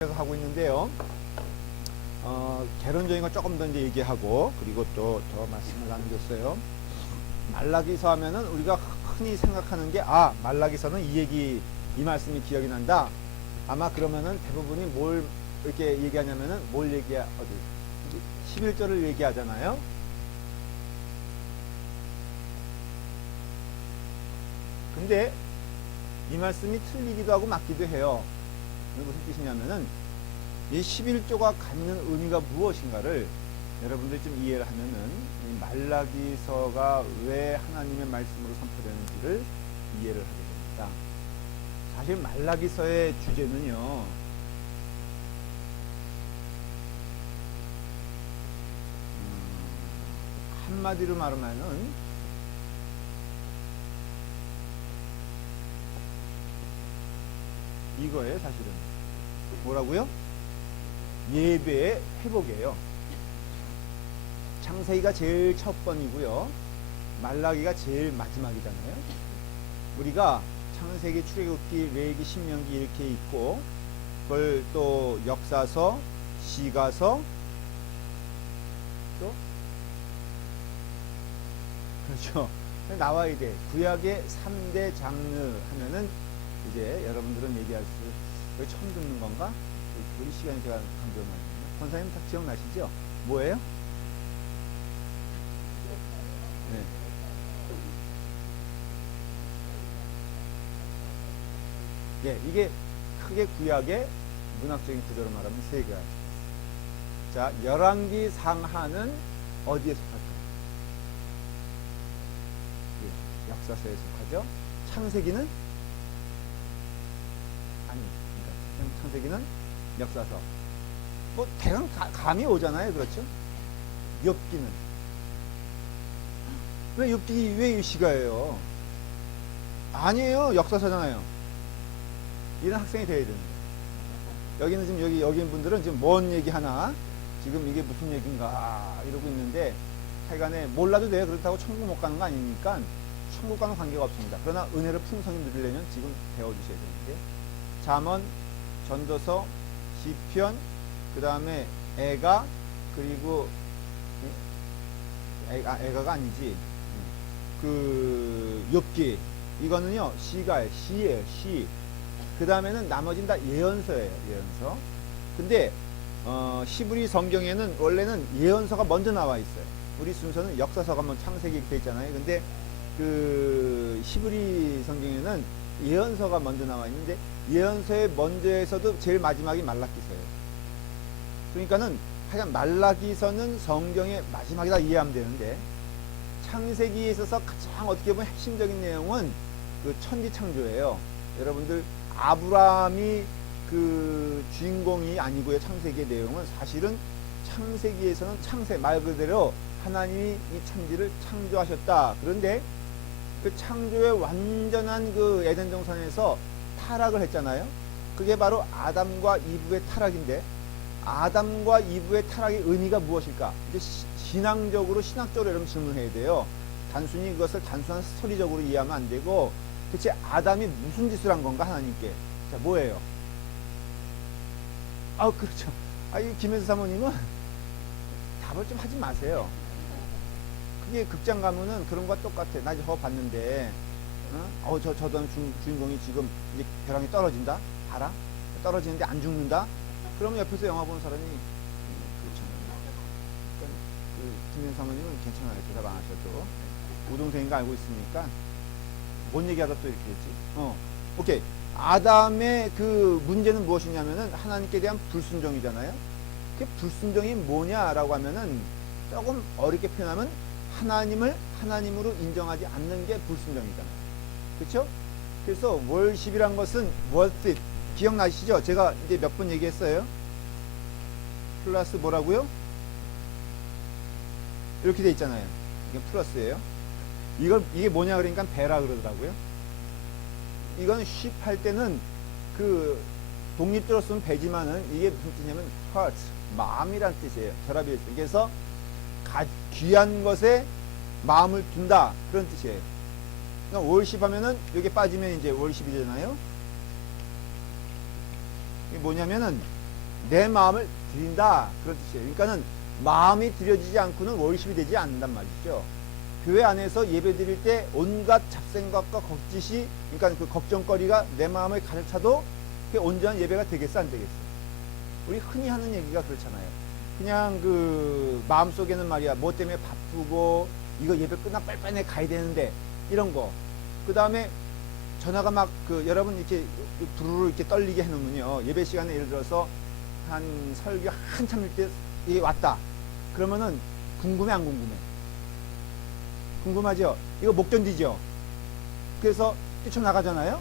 하고 있는데요. 개론적인 거 조금 더 이제 얘기하고, 그리고 또 더 말씀을 나누겠어요. 말라기서 하면은 우리가 흔히 생각하는 게, 말라기서는 이 말씀이 기억이 난다. 아마 그러면은 대부분이 뭘 이렇게 얘기하냐면은, 11절을 얘기하잖아요. 근데 이 말씀이 틀리기도 하고 맞기도 해요. 무슨 뜻이냐면은, 이 11조가 갖는 의미가 무엇인가를 여러분들이 좀 이해를 하면은, 이 말라기서가 왜 하나님의 말씀으로 선포되는지를 이해를 하게 됩니다. 사실 말라기서의 주제는요, 한마디로 말하면은 이거예요. 사실은 뭐라고요? 예배의 회복이에요. 창세기가 제일 첫 번이고요, 말라기가 제일 마지막이잖아요. 우리가 창세기, 출애굽기, 레위기, 신명기 이렇게 있고, 그걸 또 역사서, 시가서, 또 그렇죠, 나와야 돼. 구약의 3대 장르 하면은 이제 여러분들은 얘기할 수, 처음 듣는 건가? 우리 시간에 제가 강조하는 권사님 다 기억나시죠? 뭐예요? 네. 예, 이게 크게 구약의 문학적인 구조로 말하면 세 개가. 자, 열왕기 상하는 어디에 속할까요? 예, 역사서에 속하죠. 창세기는 아니, 그러니까 창세기는 역사서. 뭐 대강 감이 오잖아요, 그렇죠? 욥기는 왜 욥기 왜 시가예요? 아니에요, 역사서잖아요. 이런 학생이 돼야 되는데, 여기는 지금 여기 분들은 지금 뭔 얘기 하나, 지금 이게 무슨 얘기인가 이러고 있는데, 하여간에 몰라도 돼요. 그렇다고 천국 못 가는 거 아니니까 천국과는 관계가 없습니다. 그러나 은혜를 풍성히 누리려면 지금 배워주셔야 되는데, 잠언, 전도서, 시편, 그 다음에 애가, 그리고 애가가 아니지, 그 욥기, 이거는요 시가예요. 시예요, 시. 그 다음에는 나머지는 다 예언서예요, 예언서. 근데 히브리 성경에는 원래는 예언서가 먼저 나와 있어요. 우리 순서는 역사서가 뭐 창세기 이렇게 있잖아요. 근데 그 히브리 성경에는 예언서가 먼저 나와 있는데, 예언서의 먼저에서도 제일 마지막이 말라기서예요. 그러니까는 하여간 말라기서는 성경의 마지막이다 이해하면 되는데, 창세기에 있어서 가장 어떻게 보면 핵심적인 내용은 그 천지 창조예요. 여러분들, 아브라함이 그 주인공이 아니고요. 창세기의 내용은 사실은 창세기에서는 말 그대로 하나님이 이 천지를 창조하셨다. 그런데 그 창조의 완전한 그 에덴 동산에서 타락을 했잖아요. 그게 바로 아담과 이브의 타락인데, 아담과 이브의 타락의 의미가 무엇일까? 이제 신학적으로 여러분 질문해야 돼요. 단순히 그것을 단순한 스토리적으로 이해하면 안 되고, 대체 아담이 무슨 짓을 한 건가, 하나님께? 자, 뭐예요? 그렇죠. 이 김혜수 사모님은 답을 좀 하지 마세요. 그게 극장 가면은 그런 거와 똑같아. 나 이제 봤는데, 저도 주인공이 지금 이제 벼랑이 떨어진다? 알아? 떨어지는데 안 죽는다? 그러면 옆에서 영화 보는 사람이, 그러니까 김혜수 사모님은 괜찮아요. 대답 안 하셔도. 우동생인 거 알고 있으니까. 뭔 얘기하다 또 이렇게 했지? 오케이. 아담의 그 문제는 무엇이냐면은 하나님께 대한 불순종이잖아요. 그 불순종이 뭐냐라고 하면은, 조금 어렵게 표현하면 하나님을 하나님으로 인정하지 않는 게 불순종이잖아요. 그렇죠? 그래서 월십이란 것은 worth it. 기억나시죠? 제가 이제 몇 번 얘기했어요. 플러스 뭐라고요? 이렇게 돼 있잖아요. 이게 플러스예요. 이게 뭐냐 그러니까 배라 그러더라고요. 이건 쉽 할 때는 그 독립적으로 쓰면 배지만은, 이게 무슨 뜻이냐면 heart, 마음이란 뜻이에요. 결합이 있어요. 그래서 귀한 것에 마음을 둔다, 그런 뜻이에요. 그러니까 월십 하면은 여기 빠지면 이제 월십이 되잖아요. 이게 뭐냐면은 내 마음을 드린다. 그런 뜻이에요. 그러니까는 마음이 드려지지 않고는 월십이 되지 않는단 말이죠. 교회 안에서 예배 드릴 때 온갖 잡생각과 거짓이, 그러니까 그 걱정거리가 내 마음을 가득 차도 그게 온전한 예배가 되겠어, 안 되겠어? 우리 흔히 하는 얘기가 그렇잖아요. 그냥 그 마음속에는 말이야, 뭐 때문에 바쁘고, 이거 예배 끝나 빨리빨리 가야 되는데, 이런 거. 그 다음에 전화가 막 그 여러분 이렇게 부르르 이렇게 떨리게 해놓으면요, 예배 시간에 예를 들어서 한 설교 한참일 때 이게 왔다. 그러면은 궁금해, 안 궁금해? 궁금하죠? 이거 못 견디죠? 그래서 뛰쳐나가잖아요?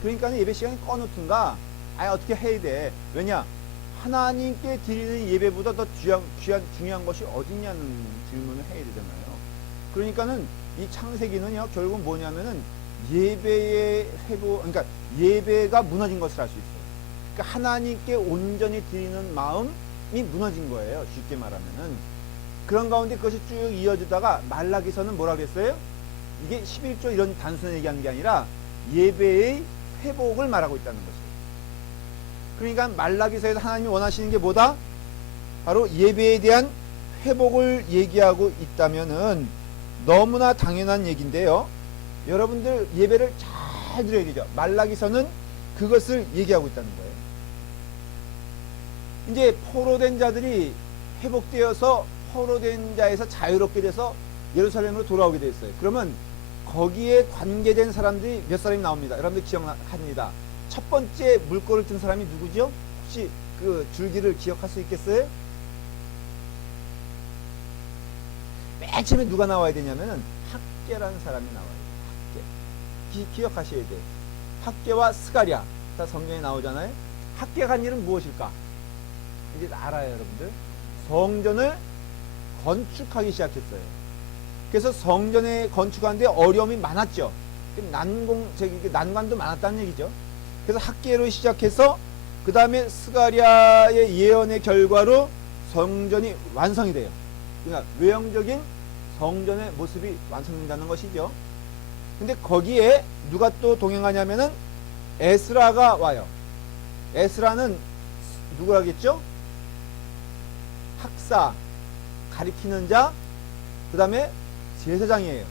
그러니까 예배 시간에 꺼놓든가, 어떻게 해야 돼. 왜냐? 하나님께 드리는 예배보다 더 중요한 것이 어딨냐는 질문을 해야 되잖아요. 그러니까는 이 창세기는요, 결국 뭐냐면은 예배의 회복, 그러니까 예배가 무너진 것을 알 수 있어요. 그러니까 하나님께 온전히 드리는 마음이 무너진 거예요. 쉽게 말하면은. 그런 가운데 그것이 쭉 이어지다가 말라기서는 뭐라 그랬어요? 이게 11조 이런 단순한 얘기하는 게 아니라 예배의 회복을 말하고 있다는 것이에요. 그러니까 말라기서에서 하나님이 원하시는 게 뭐다? 바로 예배에 대한 회복을 얘기하고 있다면은 너무나 당연한 얘기인데요. 여러분들 예배를 잘 드려야 되죠. 말라기서는 그것을 얘기하고 있다는 거예요. 이제 포로된 자들이 회복되어서 포로된 자에서 자유롭게 돼서 예루살렘으로 돌아오게 되었어요. 그러면 거기에 관계된 사람들이 몇 사람이 나옵니다. 여러분들 기억합니다. 첫 번째 물꼬를 튼 사람이 누구죠? 혹시 그 줄기를 기억할 수 있겠어요? 맨 처음에 누가 나와야 되냐면은 학개라는 사람이 나와요. 학개. 기억하셔야 돼요. 학개와 스가랴. 다 성경에 나오잖아요. 학개가 한 일은 무엇일까? 이제 알아요, 여러분들. 성전을 건축하기 시작했어요. 그래서 성전에 건축하는데 어려움이 많았죠. 난관도 많았다는 얘기죠. 그래서 학개로 시작해서 그 다음에 스가랴의 예언의 결과로 성전이 완성이 돼요. 그러니까 외형적인 성전의 모습이 완성된다는 것이죠. 근데 거기에 누가 또 동행하냐면은 에스라가 와요. 에스라는 누구라겠죠? 학사, 가리키는 자, 그 다음에 제사장이에요.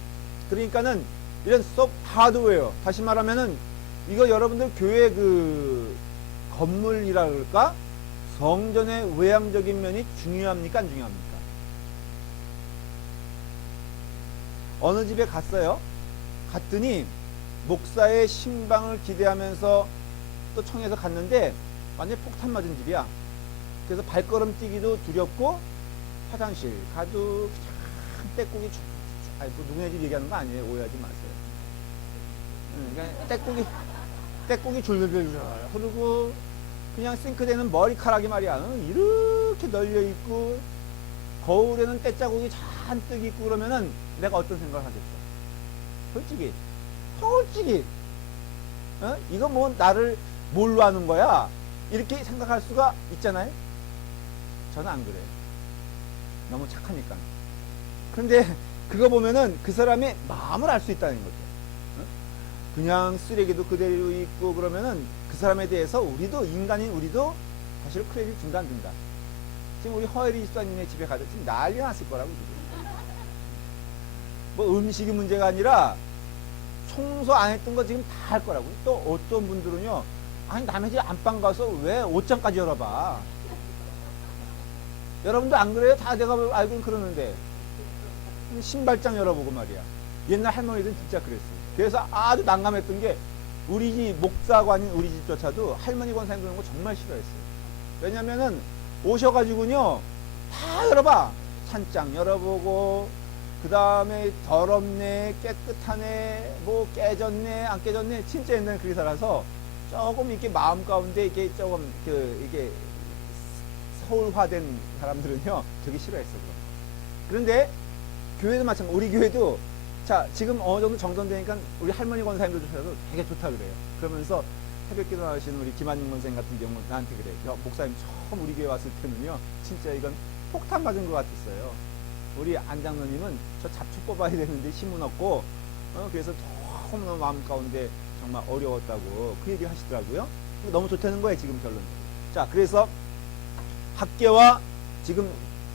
그러니까는 이런 속 하드웨어, 다시 말하면은 이거 여러분들 교회 그 건물이라 그럴까? 성전의 외향적인 면이 중요합니까? 안 중요합니까? 어느 집에 갔어요. 갔더니 목사의 신방을 기대하면서 또 청해서 갔는데 완전 폭탄 맞은 집이야. 그래서 발걸음 뛰기도 두렵고 화장실 가도 참 떼국이 뭐 누구네 집 얘기하는 거 아니에요. 오해하지 마세요. 그러니까 떼국이 줄줄줄 흐르고 그냥 싱크대는 머리카락이 말이야. 이렇게 널려 있고 거울에는 떼자국이 잔뜩 있고 그러면은 내가 어떤 생각을 하겠어? 솔직히 이거 뭐 나를 뭘로 하는 거야? 이렇게 생각할 수가 있잖아요. 저는 안 그래요. 너무 착하니까. 그런데 그거 보면은 그 사람의 마음을 알 수 있다는 거죠. 그냥 쓰레기도 그대로 있고 그러면은 그 사람에 대해서 우리도 인간인 우리도 사실 크레딧 준다 안 준다. 지금 우리 허혜리 집사님의 집에 가도 지금 난리 났을 거라고 지금. 뭐 음식이 문제가 아니라 청소 안 했던 거 지금 다 할 거라고. 또 어떤 분들은요, 아니 남의 집 안방 가서 왜 옷장까지 열어봐. 여러분도 안 그래요? 다 내가 알고는 그러는데 신발장 열어보고 말이야. 옛날 할머니들은 진짜 그랬어요. 그래서 아주 난감했던 게 우리 집 목사관인 우리 집조차도 할머니 권사님 그런 거 정말 싫어했어요. 왜냐면은 오셔가지고요 다 열어봐. 찬장 열어보고 그 다음에 더럽네 깨끗하네 뭐 깨졌네 안 깨졌네. 진짜 옛날에 그렇게 살아서 조금 이렇게 마음 가운데 이렇게 조금 이게 서울화된 사람들은요 되게 싫어했어. 그런데 교회도 마찬가지. 우리 교회도 자 지금 어느 정도 정돈되니까 우리 할머니 권사님들도 되게 좋다 그래요. 그러면서 새벽기도 하시는 우리 김한영 권사님 같은 경우는 나한테 그래. 야, 목사님 처음 우리 교회 왔을 때는요 진짜 이건 폭탄 맞은 것 같았어요. 우리 안장로님은 저 잡초 뽑아야 되는데 힘은 없고 그래서 너무너무 마음 가운데 정말 어려웠다고 그 얘기 하시더라고요. 너무 좋다는 거예요 지금 결론. 자 그래서 학계와 지금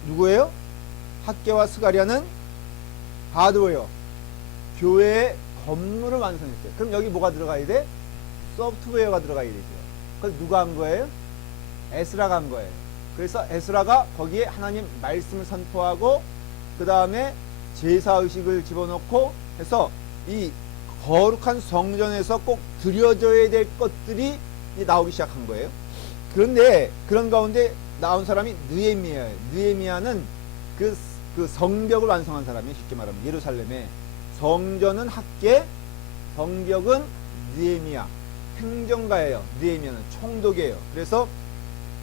누구예요? 학계와 스가랴는 하드웨어, 교회의 건물을 완성했어요. 그럼 여기 뭐가 들어가야 돼? 소프트웨어가 들어가야 되죠. 그걸 누가 한 거예요? 에스라가 한 거예요. 그래서 에스라가 거기에 하나님 말씀을 선포하고 그 다음에 제사의식을 집어넣고 해서 이 거룩한 성전에서 꼭 드려져야 될 것들이 나오기 시작한 거예요. 그런데 그런 가운데 나온 사람이 느헤미야예요. 느헤미야는 그 성벽을 완성한 사람이에요. 쉽게 말하면 예루살렘에 성전은 학계, 성벽은 느헤미야. 행정가예요. 느헤미야는 총독이에요. 그래서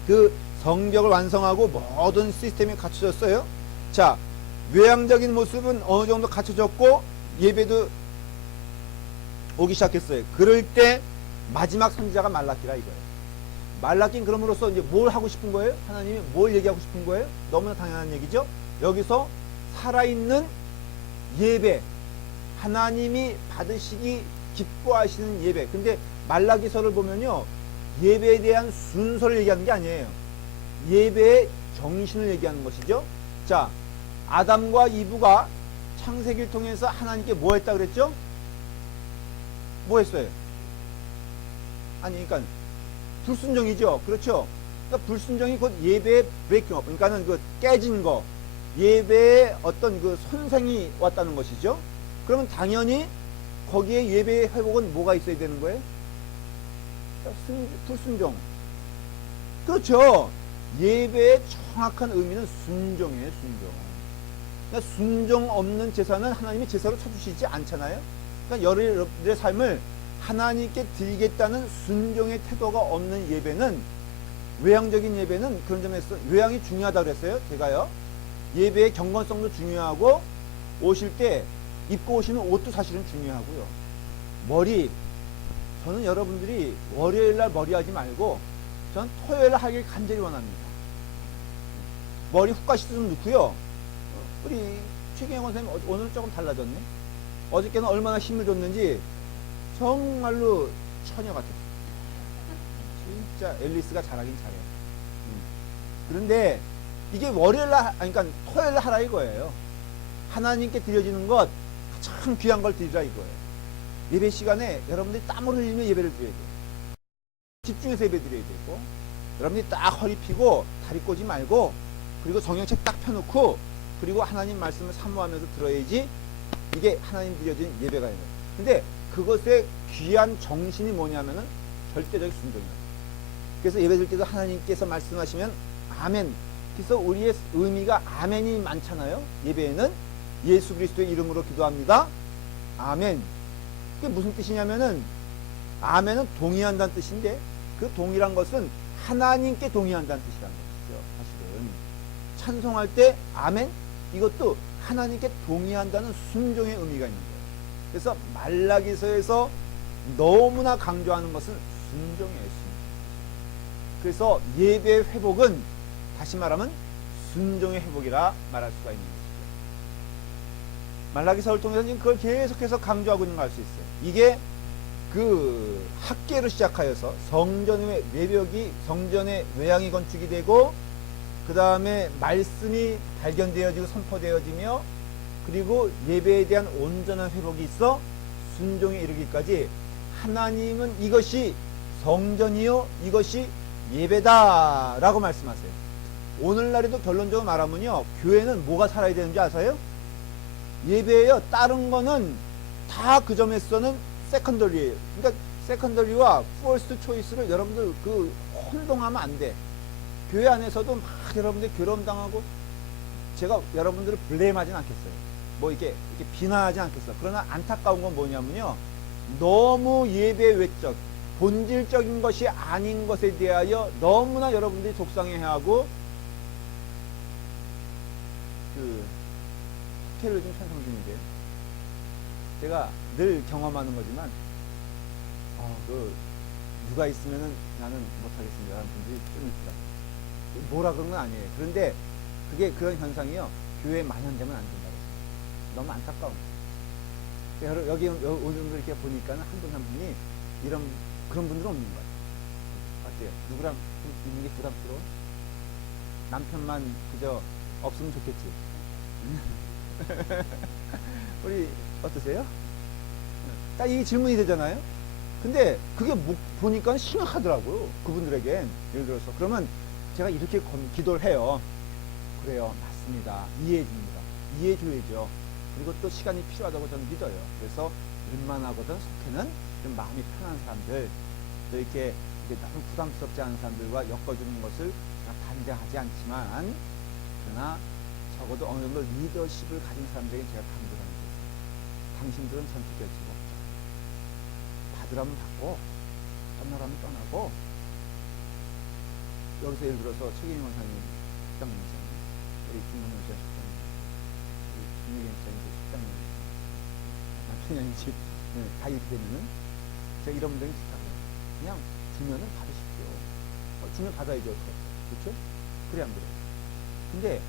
그 성벽을 완성하고 모든 시스템이 갖춰졌어요. 자, 외향적인 모습은 어느 정도 갖춰졌고 예배도 오기 시작했어요. 그럴 때 마지막 선지자가 말라기라 이거예요. 말라기는 그럼으로써 이제 뭘 하고 싶은 거예요? 하나님이 뭘 얘기하고 싶은 거예요? 너무나 당연한 얘기죠. 여기서 살아있는 예배, 하나님이 받으시기 기뻐하시는 예배. 근데 말라기서를 보면요, 예배에 대한 순서를 얘기하는 게 아니에요. 예배의 정신을 얘기하는 것이죠. 자, 아담과 이브가 창세기를 통해서 하나님께 뭐 했다 그랬죠? 뭐 했어요? 아니, 그러니까 불순종이죠. 그렇죠? 그러니까 불순종이 곧 예배의 브레이킹업, 그러니까는 그 깨진 거, 예배의 어떤 그 손상이 왔다는 것이죠. 그러면 당연히 거기에 예배의 회복은 뭐가 있어야 되는 거예요? 불순종. 그렇죠. 예배의 정확한 의미는 순종이에요. 순종. 그러니까 순종 없는 제사는 하나님이 제사로 쳐주시지 않잖아요. 그러니까 여러분들의 삶을 하나님께 드리겠다는 순종의 태도가 없는 예배는, 외향적인 예배는 그런 점에서 외향이 중요하다고 그랬어요. 제가요, 예배의 경건성도 중요하고 오실 때 입고 오시는 옷도 사실은 중요하고요. 머리, 저는 여러분들이 월요일날 머리하지 말고 저는 토요일날 하길 간절히 원합니다. 머리 훅가시 좀 넣고요. 우리 최경영 선생님 오늘 조금 달라졌네. 어저께는 얼마나 힘을 줬는지 정말로 처녀 같았어요. 진짜 앨리스가 잘하긴 잘해요. 그런데 이게 월요일날, 그러니까 토요일날 하라 이거예요. 하나님께 드려지는 것 참 귀한 걸 드리라 이거예요. 예배 시간에 여러분들이 땀을 흘리며 예배를 드려야 돼요. 집중해서 예배 드려야 되고, 여러분들이 딱 허리 펴고 다리 꼬지 말고, 그리고 성경책 딱 펴놓고, 그리고 하나님 말씀을 사모하면서 들어야지 이게 하나님 드려진 예배가 있는 거예요. 근데 그것의 귀한 정신이 뭐냐면은 절대적 순종이에요. 그래서 예배 드릴 때도 하나님께서 말씀하시면 아멘. 그래서 우리의 의미가 아멘이 많잖아요. 예배에는 예수 그리스도의 이름으로 기도합니다. 아멘. 그게 무슨 뜻이냐면은 아멘은 동의한다는 뜻인데, 그 동의란 것은 하나님께 동의한다는 뜻이라는 것이죠. 사실은 찬송할 때 아멘, 이것도 하나님께 동의한다는 순종의 의미가 있는 거예요. 그래서 말라기서에서 너무나 강조하는 것은 순종이에요. 순종. 그래서 예배의 회복은 다시 말하면 순종의 회복이라 말할 수가 있는 것이죠. 말라기서를 통해서 지금 그걸 계속해서 강조하고 있는 걸 알 수 있어요. 이게 그 학계로 시작하여서 성전의 외벽이, 성전의 외양이 건축이 되고, 그 다음에 말씀이 발견되어지고 선포되어지며, 그리고 예배에 대한 온전한 회복이 있어 순종에 이르기까지 하나님은 이것이 성전이요 이것이 예배다 라고 말씀하세요. 오늘날에도 결론적으로 말하면요, 교회는 뭐가 살아야 되는지 아세요? 예배예요. 다른 거는 다 그 점에서는 세컨더리예요. 그러니까 세컨더리와 퍼스트 초이스를 여러분들 혼동하면 안 돼. 교회 안에서도 막 여러분들 괴로움당하고, 제가 여러분들을 블레임하진 않겠어요. 뭐 이렇게 비난하지 않겠어요. 그러나 안타까운 건 뭐냐면요, 너무 예배 외적, 본질적인 것이 아닌 것에 대하여 너무나 여러분들이 속상해하고, 스케일을 좀 편성 중인데요. 제가 늘 경험하는 거지만, 누가 있으면은 나는 못하겠습니다 라는 분들이 좀 있더라고요. 뭐라 그런 건 아니에요. 그런데 그런 현상이요, 교회에 만연되면 안 된다고. 너무 안타까운 거예요. 여기 오늘 이렇게 보니까는 한 분 한 분이 그런 분들은 없는 거예요. 어때요? 누구랑 있는 게 부담스러워? 남편만 그저 없으면 좋겠지. 우리 어떠세요? 딱 이 질문이 되잖아요. 근데 그게 보니까 심각하더라고요. 그분들에겐. 예를 들어서 그러면 제가 이렇게 기도를 해요. 그래요, 맞습니다. 이해해 줍니다. 이해해 줘야죠. 그리고 또 시간이 필요하다고 저는 믿어요. 그래서 웬만하거든 속해는 좀 마음이 편한 사람들, 또 이렇게 너무 부담스럽지 않은 사람들과 엮어주는 것을 제가 반대하지 않지만, 그러나 적어도 어느 정도 리더십을 가진 사람들에게 제가 강조하는 거예요. 당신들은 선택할 수가 없다. 받으라면 받고 떠나라면 떠나고. 여기서 예를 들어서 최경영 원사님, 식당 원사님, 우리 김문현 씨 식당, 우리 김유경 씨도 식당, 남편이 아니지, 다 이렇게 되면은 제가 이런 분들이 부탁해요. 그냥 주면은 받으십시오. 주면 받아야죠. 그렇죠? 그래 안 그래? 근데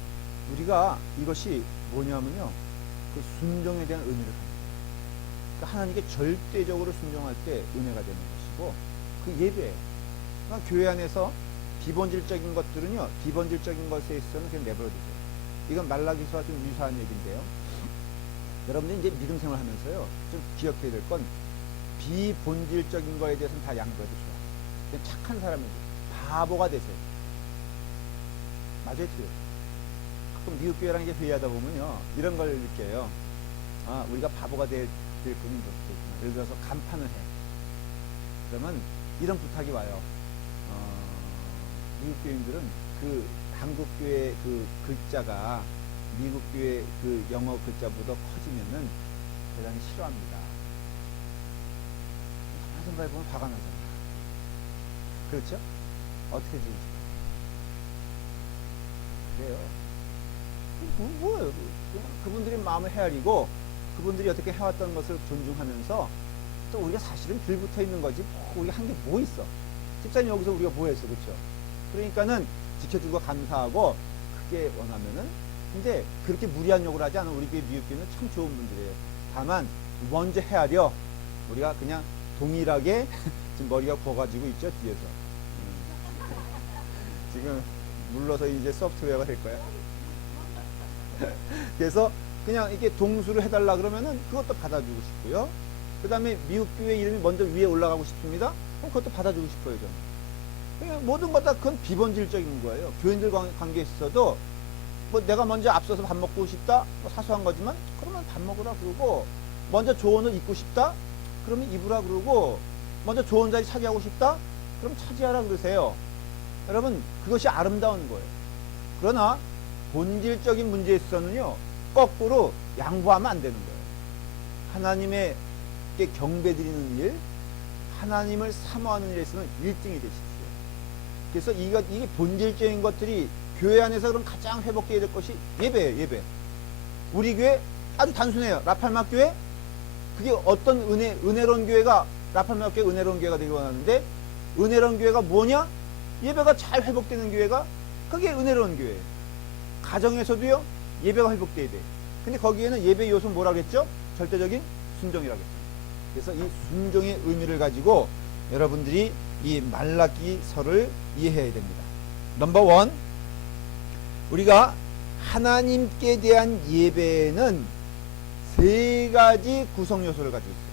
우리가 이것이 뭐냐면요, 그 순종에 대한 의미를 갖는 거예요. 그러니까 하나님께 절대적으로 순종할 때 은혜가 되는 것이고, 그 예배예요. 그러니까 교회 안에서 비본질적인 것들은요, 비본질적인 것에 있어서는 그냥 내버려두세요. 이건 말라기서와 좀 유사한 얘기인데요. 여러분들이 이제 믿음 생활 하면서요, 좀 기억해야 될 건, 비본질적인 거에 대해서는 다 양보해도 좋아요. 그냥 착한 사람이죠. 바보가 되세요. 맞아요, 틀려요. 가끔 미국 교회랑 이제 회의하다 보면요, 이런 걸 느껴요. 아, 우리가 바보가 될 분이 있구나. 예를 들어서 간판을 해. 그러면 이런 부탁이 와요. 미국 교인들은 그 한국 교회 그 글자가 미국 교회 그 영어 글자보다 커지면은 대단히 싫어합니다. 가만 생각해보면 화가 나잖아. 그렇죠? 어떻게 지으실까요? 그래요. 뭐예요? 그분들의 마음을 헤아리고 그분들이 어떻게 해왔던 것을 존중하면서 또 우리가 사실은 들붙어 있는 거지, 우리가 한 게 뭐 있어? 집사님 여기서 우리가 뭐 했어? 그렇죠? 그러니까는 지켜주고 감사하고 그게 원하면은, 근데 그렇게 무리한 요구를 하지 않은 우리 교회 미국 교회는 참 좋은 분들이에요. 다만 먼저 헤아려 우리가 그냥 동일하게 지금 머리가 부어가지고 있죠, 뒤에서. 지금 물러서 이제 소프트웨어가 될 거야. 그래서 그냥 이렇게 동수를 해달라 그러면은 그것도 받아주고 싶고요. 그 다음에 미국 교회 이름이 먼저 위에 올라가고 싶습니다. 그럼 그것도 받아주고 싶어요, 저는. 그냥 모든 것 다 그건 비본질적인 거예요. 교인들 관계에 있어도 뭐 내가 먼저 앞서서 밥 먹고 싶다, 뭐 사소한 거지만 그러면 밥 먹으라 그러고, 먼저 좋은 옷 입고 싶다 그러면 입으라 그러고, 먼저 좋은 자리 차지하고 싶다 그럼 차지하라 그러세요. 여러분, 그것이 아름다운 거예요. 그러나 본질적인 문제에 있어서는요, 거꾸로 양보하면 안 되는 거예요. 하나님께 경배드리는 일, 하나님을 사모하는 일에 있어서는 1등이 되십시오. 그래서 이게 본질적인 것들이 교회 안에서 그럼 가장 회복되어야 될 것이 예배예요, 예배. 우리 교회 아주 단순해요. 라팔마 교회, 그게 어떤 은혜로운 교회가, 라팔마 교회 은혜로운 교회가 되기 원하는데, 은혜로운 교회가 뭐냐? 예배가 잘 회복되는 교회가, 그게 은혜로운 교회예요. 가정에서도요, 예배가 회복돼야 돼. 근데 거기에는 예배 요소는 뭐라고 했죠? 절대적인 순종이라고 했죠. 그래서 이 순종의 의미를 가지고 여러분들이 이 말라기서를 이해해야 됩니다. 넘버 원, 우리가 하나님께 대한 예배는 세 가지 구성 요소를 가지고 있어요.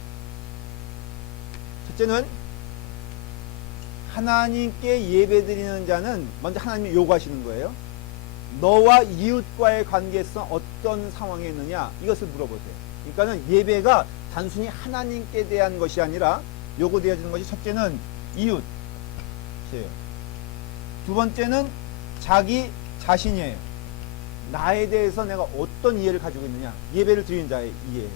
첫째는 하나님께 예배드리는 자는 먼저 하나님이 요구하시는 거예요. 너와 이웃과의 관계에서 어떤 상황에 있느냐, 이것을 물어보세요. 그러니까는 예배가 단순히 하나님께 대한 것이 아니라 요구되어지는 것이, 첫째는 이웃이에요. 두 번째는 자기 자신이에요. 나에 대해서 내가 어떤 이해를 가지고 있느냐, 예배를 드리는 자의 이해예요.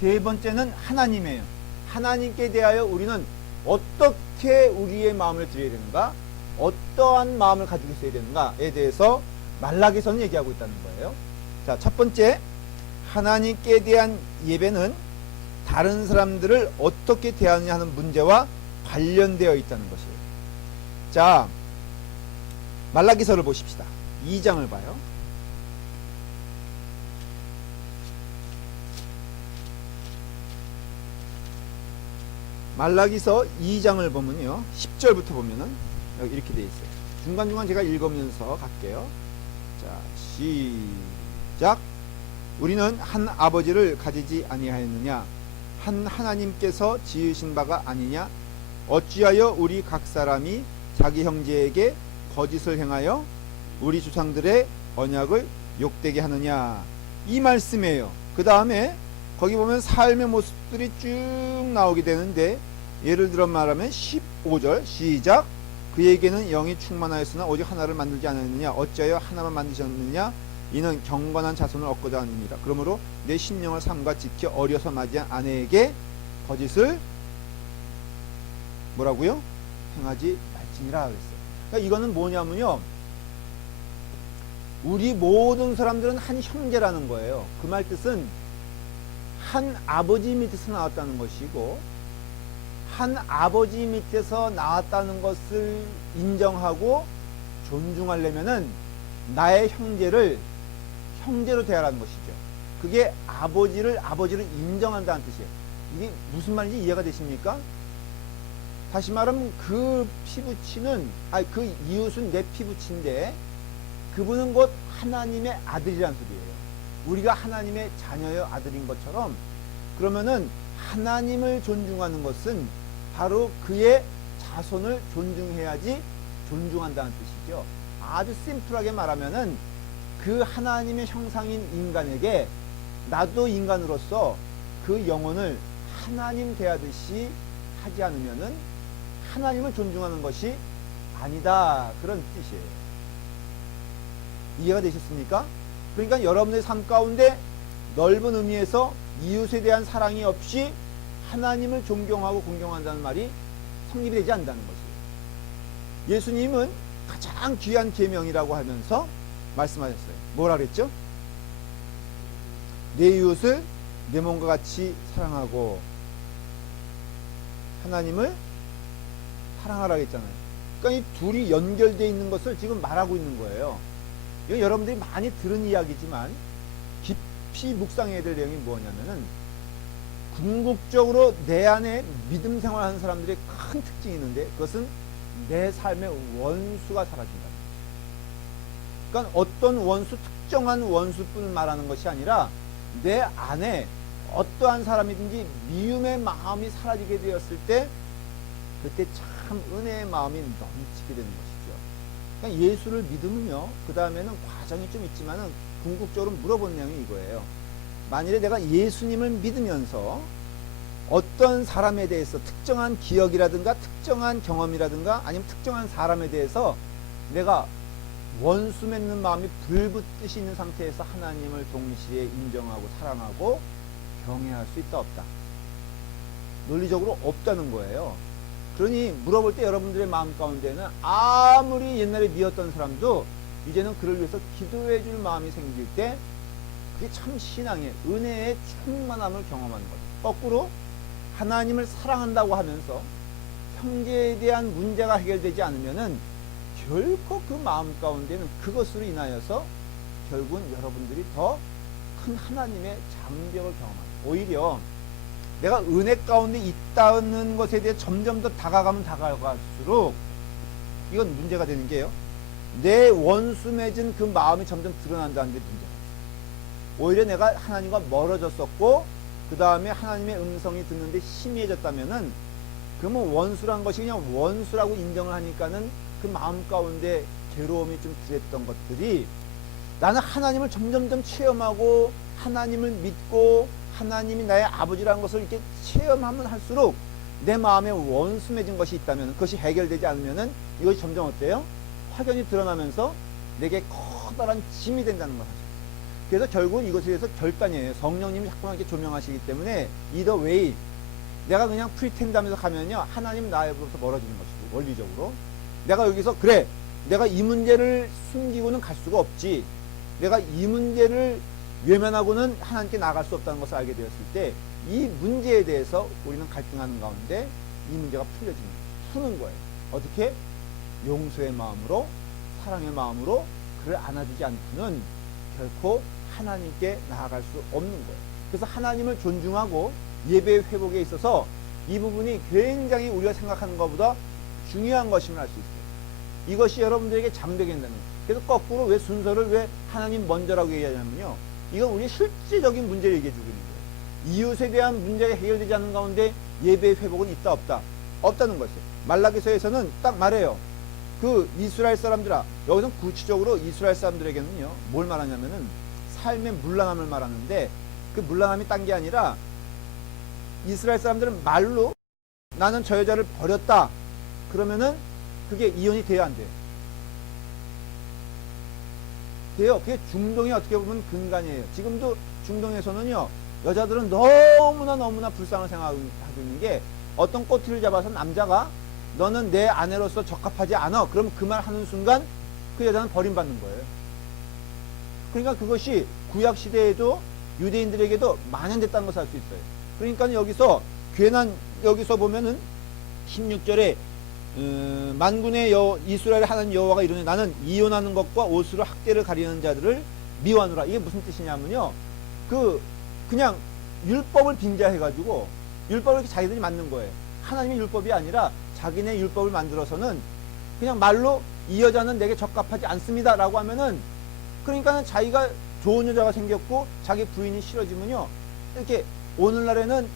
세 번째는 하나님이에요. 하나님께 대하여 우리는 어떻게 우리의 마음을 드려야 되는가, 어떠한 마음을 가지고 있어야 되는가에 대해서 말라기서는 얘기하고 있다는 거예요. 자, 첫 번째, 하나님께 대한 예배는 다른 사람들을 어떻게 대하느냐 하는 문제와 관련되어 있다는 것이에요. 자, 말라기서를 보십시다. 2장을 봐요. 말라기서 2장을 보면요, 10절부터 보면은 여기 이렇게 되어 있어요. 중간중간 제가 읽으면서 갈게요. 자, 시작. 우리는 한 아버지를 가지지 아니하였느냐? 한 하나님께서 지으신 바가 아니냐? 어찌하여 우리 각 사람이 자기 형제에게 거짓을 행하여 우리 조상들의 언약을 욕되게 하느냐? 이 말씀이에요. 그 다음에 거기 보면 삶의 모습들이 쭉 나오게 되는데, 예를 들어 말하면 15절 시작. 그에게는 영이 충만하였으나 오직 하나를 만들지 않았느냐? 어찌하여 하나만 만드셨느냐? 이는 경건한 자손을 얻고자 하느니라. 그러므로 내 심령을 삼가 지켜 어려서 맞이한 아내에게 거짓을 뭐라고요? 행하지 말지니라 그랬어요. 그러니까 이거는 뭐냐면요, 우리 모든 사람들은 한 형제라는 거예요. 그 말 뜻은 한 아버지 밑에서 나왔다는 것이고, 한 아버지 밑에서 나왔다는 것을 인정하고 존중하려면은 나의 형제를 형제로 대하라는 것이죠. 그게 아버지를 인정한다는 뜻이에요. 이게 무슨 말인지 이해가 되십니까? 다시 말하면 그 피부치는, 그 이웃은 내 피부치인데 그분은 곧 하나님의 아들이란 소리예요. 우리가 하나님의 자녀의 아들인 것처럼, 그러면은 하나님을 존중하는 것은 바로 그의 자손을 존중해야지 존중한다는 뜻이죠. 아주 심플하게 말하면은 그 하나님의 형상인 인간에게 나도 인간으로서 그 영혼을 하나님 대하듯이 하지 않으면은 하나님을 존중하는 것이 아니다, 그런 뜻이에요. 이해가 되셨습니까? 그러니까 여러분의 삶 가운데 넓은 의미에서 이웃에 대한 사랑이 없이 하나님을 존경하고 공경한다는 말이 성립이 되지 않는다는 것이에요. 예수님은 가장 귀한 계명이라고 하면서 말씀하셨어요. 뭐라 그랬죠? 내 이웃을 내 몸과 같이 사랑하고 하나님을 사랑하라 했잖아요. 그러니까 이 둘이 연결되어 있는 것을 지금 말하고 있는 거예요. 이거 여러분들이 많이 들은 이야기지만 깊이 묵상해야 될 내용이 뭐냐면은, 궁극적으로 내 안에 믿음 생활하는 사람들의 큰 특징이 있는데, 그것은 내 삶의 원수가 사라진다. 그러니까 어떤 원수, 특정한 원수뿐을 말하는 것이 아니라 내 안에 어떠한 사람이든지 미움의 마음이 사라지게 되었을 때, 그때 참 은혜의 마음이 넘치게 되는 것이죠. 그러니까 예수를 믿으면요, 그 다음에는 과정이 좀 있지만은 궁극적으로 물어본 내용이 이거예요. 만일에 내가 예수님을 믿으면서 어떤 사람에 대해서 특정한 기억이라든가 특정한 경험이라든가 아니면 특정한 사람에 대해서 내가 원수 맺는 마음이 불붙듯이 있는 상태에서 하나님을 동시에 인정하고 사랑하고 경외할 수 있다, 없다? 논리적으로 없다는 거예요. 그러니 물어볼 때 여러분들의 마음 가운데는 아무리 옛날에 미웠던 사람도 이제는 그를 위해서 기도해 줄 마음이 생길 때, 그게 참 신앙의 은혜의 충만함을 경험하는 거예요. 거꾸로 하나님을 사랑한다고 하면서 형제에 대한 문제가 해결되지 않으면은 결코 그 마음 가운데는 그것으로 인하여서 결국은 여러분들이 더 큰 하나님의 장벽을 경험합니다. 오히려 내가 은혜 가운데 있다는 것에 대해 점점 더 다가가면 다가갈수록 이건 문제가 되는 게요, 내 원수 맺은 그 마음이 점점 드러난다는 게 문제가 있어요. 오히려 내가 하나님과 멀어졌었고 그 다음에 하나님의 음성이 듣는데 희미해졌다면은, 그러면 원수란 것이 그냥 원수라고 인정을 하니까는 그 마음 가운데 괴로움이 좀 덜했던 것들이, 나는 하나님을 점점점 체험하고 하나님을 믿고 하나님이 나의 아버지라는 것을 이렇게 체험하면 할수록 내 마음에 원수 맺은 것이 있다면, 그것이 해결되지 않으면은 이것이 점점 어때요? 확연히 드러나면서 내게 커다란 짐이 된다는 것이죠. 그래서 결국은 이것에 대해서 결단이에요. 성령님이 자꾸만 이렇게 조명하시기 때문에 either way, 내가 그냥 프리텐드하면서 가면요, 하나님 나로부터 멀어지는 것이고, 원리적으로 내가 여기서 그래, 내가 이 문제를 숨기고는 갈 수가 없지, 내가 이 문제를 외면하고는 하나님께 나아갈 수 없다는 것을 알게 되었을 때, 이 문제에 대해서 우리는 갈등하는 가운데 이 문제가 푸는 거예요. 어떻게? 용서의 마음으로, 사랑의 마음으로 그를 안아주지 않고는 결코 하나님께 나아갈 수 없는 거예요. 그래서 하나님을 존중하고 예배의 회복에 있어서 이 부분이 굉장히 우리가 생각하는 것보다 중요한 것임을 알 수 있어요. 이것이 여러분들에게 장벽이 된다는 거예요. 그래서 거꾸로 왜 순서를 왜 하나님 먼저라고 얘기하냐면요. 이건 우리의 실질적인 문제를 얘기해 주고 있는 거예요. 이웃에 대한 문제가 해결되지 않는 가운데 예배의 회복은 있다 없다? 없다는 것이에요. 말라기서에서는 딱 말해요. 그 이스라엘 사람들아, 여기서 구체적으로 이스라엘 사람들에게는요 뭘 말하냐면은 삶의 문란함을 말하는데, 그 문란함이 딴 게 아니라 이스라엘 사람들은 말로 나는 저 여자를 버렸다 그러면은 그게 이혼이 돼야 안 돼요. 돼요. 그게 중동이 어떻게 보면 근간이에요. 지금도 중동에서는요 여자들은 너무나 불쌍한 생각을 하고 있는 게, 어떤 꼬투리를 잡아서 남자가 너는 내 아내로서 적합하지 않아, 그럼 그 말 하는 순간 그 여자는 버림받는 거예요. 그러니까 그것이 구약시대에도 유대인들에게도 만연됐다는 것을 알 수 있어요. 그러니까 여기서 괜한, 여기서 보면은 16절에 만군의 이스라엘 하나님 여호와가 이르노니 나는 이혼하는 것과 옷으로 학대를 가리는 자들을 미워하노라. 이게 무슨 뜻이냐면요, 그냥 율법을 빙자해가지고 율법을 이렇게 자기들이 만든 거예요. 하나님의 율법이 아니라 자기네 율법을 만들어서는 그냥 말로 이 여자는 내게 적합하지 않습니다 라고 하면은, 그러니까 자기가 좋은 여자가 생겼고 자기 부인이 싫어지면요 이렇게 오늘날에는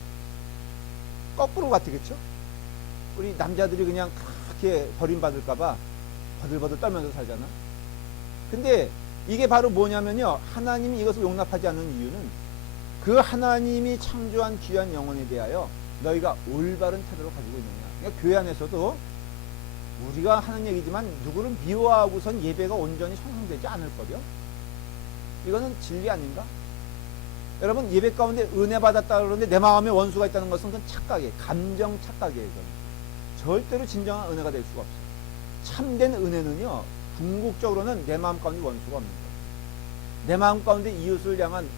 거꾸로 같겠죠. 우리 남자들이 그냥 그렇게 버림받을까봐 버들버들 떨면서 살잖아. 근데 이게 바로 뭐냐면요, 하나님이 이것을 용납하지 않는 이유는 그 하나님이 창조한 귀한 영혼에 대하여 너희가 올바른 태도를 가지고 있느냐. 그러니까 교회 안에서도 우리가 하는 얘기지만 누구를 미워하고선 예배가 온전히 성성되지 않을 거요. 이거는 진리 아닌가? 여러분, 예배 가운데 은혜 받았다 그러는데 내 마음에 원수가 있다는 것은 그건 착각이에요. 감정 착각이에요. 이건 절대로 진정한 은혜가 될 수가 없어요. 참된 은혜는요, 궁극적으로는 내 마음 가운데 원수가 없는 거예요. 내 마음 가운데 이웃을 향한,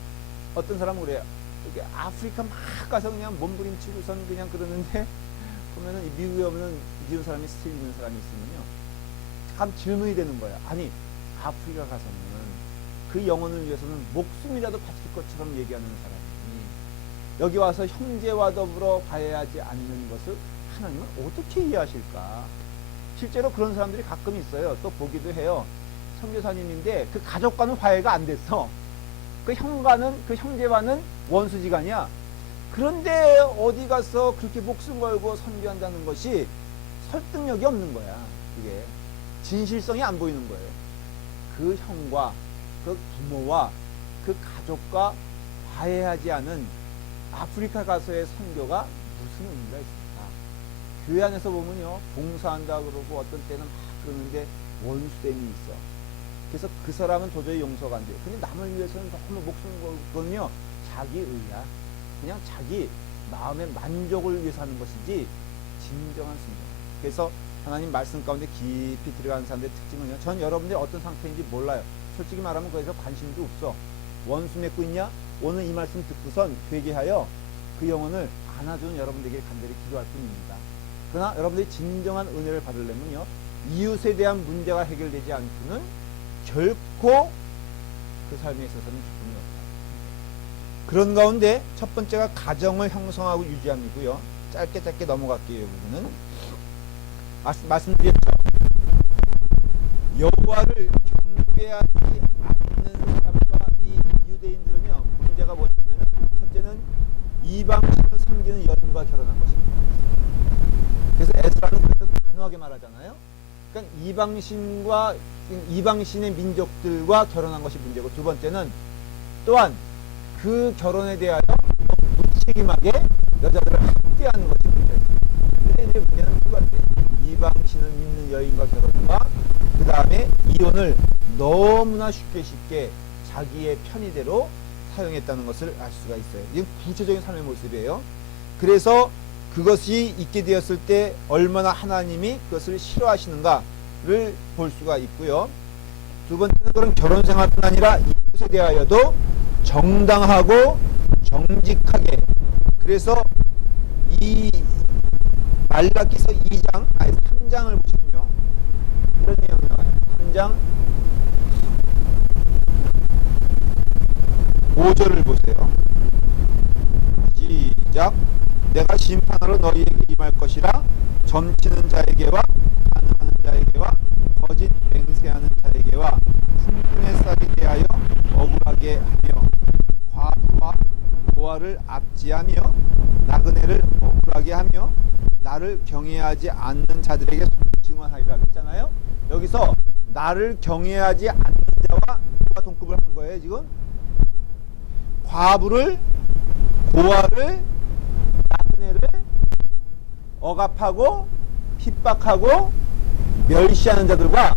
어떤 사람은 그래요. 이렇게 아프리카 막 가서 그냥 몸부림치고선 그냥 그러는데, 보면은 미국에 오면 미운 사람이 스틸 있는 사람이 있으면요 참 질문이 되는 거야. 아니, 아프리카 가서는 그 영혼을 위해서는 목숨이라도 바칠 것처럼 얘기하는 사람이 여기 와서 형제와 더불어 화해하지 않는 것을 하나님은 어떻게 이해하실까? 실제로 그런 사람들이 가끔 있어요. 또 보기도 해요. 선교사님인데 그 가족과는 화해가 안 됐어. 그 형제와는 원수지간이야. 그런데 어디 가서 그렇게 목숨 걸고 선교한다는 것이 설득력이 없는 거야. 이게 진실성이 안 보이는 거예요. 그 형과 그 부모와 그 가족과 화해하지 않은 아프리카 가서의 선교가 무슨 의미가 있습니까? 교회 안에서 보면요, 봉사한다 그러고 어떤 때는 막 그러는데 원수됨이 있어. 그래서 그 사람은 도저히 용서가 안 돼요. 근데 남을 위해서는 너무 목숨 걸고는요, 자기 의야. 그냥 자기 마음의 만족을 위해서 하는 것이지 진정한 순종. 그래서 하나님 말씀 가운데 깊이 들어가는 사람들의 특징은요, 전 여러분들이 어떤 상태인지 몰라요. 솔직히 말하면 거기서 관심도 없어. 원수 맺고 있냐? 오늘 이 말씀 듣고선 회개하여 그 영혼을 안아주는 여러분들에게 간절히 기도할 뿐입니다. 그러나 여러분들이 진정한 은혜를 받으려면요, 이웃에 대한 문제가 해결되지 않고는 결코 그 삶에 있어서는 기쁨이 없다. 그런 가운데 첫 번째가 가정을 형성하고 유지함이고요. 짧게 넘어갈게요. 이 부분은 말씀드렸죠. 여호와를 경배하지 않는 사람과 이 유대인들은요, 문제가 뭐냐면은, 첫째는 이방신을 섬기는 여인과 결혼한 것입니다. 그래서 에스라는 그래서 단호하게 말하잖아요. 그러니까 이방신의 민족들과 결혼한 것이 문제고, 두 번째는 또한 그 결혼에 대하여 무책임하게 여자들을 학대하는 것이 문제예요. 유대인의 문제는 두 가지. 이방신을 믿는 여인과 결혼과 그 다음에 이혼을 너무나 쉽게 자기의 편의대로 사용했다는 것을 알 수가 있어요. 이건 구체적인 삶의 모습이에요. 그래서 그것이 있게 되었을 때 얼마나 하나님이 그것을 싫어하시는가를 볼 수가 있고요. 두 번째는 그런 결혼 생활뿐 아니라 이웃에 대하여도 정당하고 정직하게. 그래서 이 말라기서 3장을 보시면요, 이런 내용이 나와요. 3장 5절을 보세요. 시작. 내가 심판하러 너희에게 임할 것이라 점치는 자에게와 가늠하는 자에게와 압지하며 나그네를 억울하게 하며 나를 경외하지 않는 자들에게 증언하리라 했잖아요. 여기서 나를 경외하지 않는 자와 누가 동급을 하는 거예요 지금? 과부를, 고아를, 나그네를 억압하고 핍박하고 멸시하는 자들과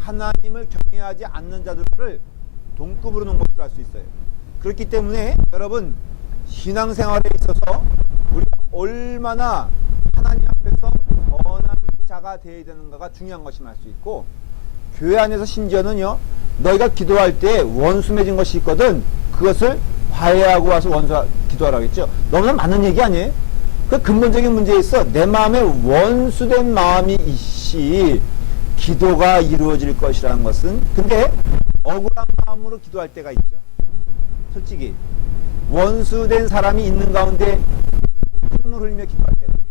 하나님을 경외하지 않는 자들을 동급으로 놓은 것으로 알 수 있어요. 그렇기 때문에 여러분 신앙생활에 있어서 우리가 얼마나 하나님 앞에서 선한 자가 되어야 되는가가 중요한 것임을 알 수 있고, 교회 안에서 심지어는요 너희가 기도할 때 원수 맺은 것이 있거든 그것을 화해하고 와서 원수 기도하라고 했죠. 너무나 많은 얘기 아니에요? 그 근본적인 문제에 있어 내 마음에 원수된 마음이 있시 기도가 이루어질 것이라는 것은, 근데 억울한 마음으로 기도할 때가 있죠. 솔직히 원수된 사람이 있는 가운데 눈물 흘리며 기도할 때가 있죠.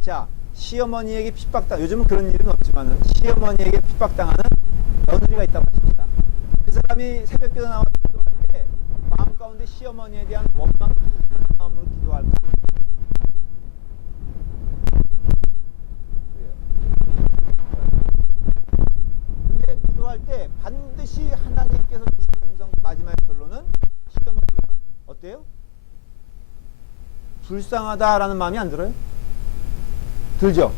자, 시어머니에게 핍박당, 요즘은 그런 일은 없지만은 시어머니에게 핍박당하는 며느리가 있다고 하십니다. 그 사람이 새벽기도 나와서 기도할 때 마음 가운데 시어머니에 대한 원망 마음으로 기도할까? 근데 기도할 때 반드시 하나님께서 주시는 음성 마지막 결론은 시어머니가 어때요? 불쌍하다라는 마음이 안 들어요? 들죠?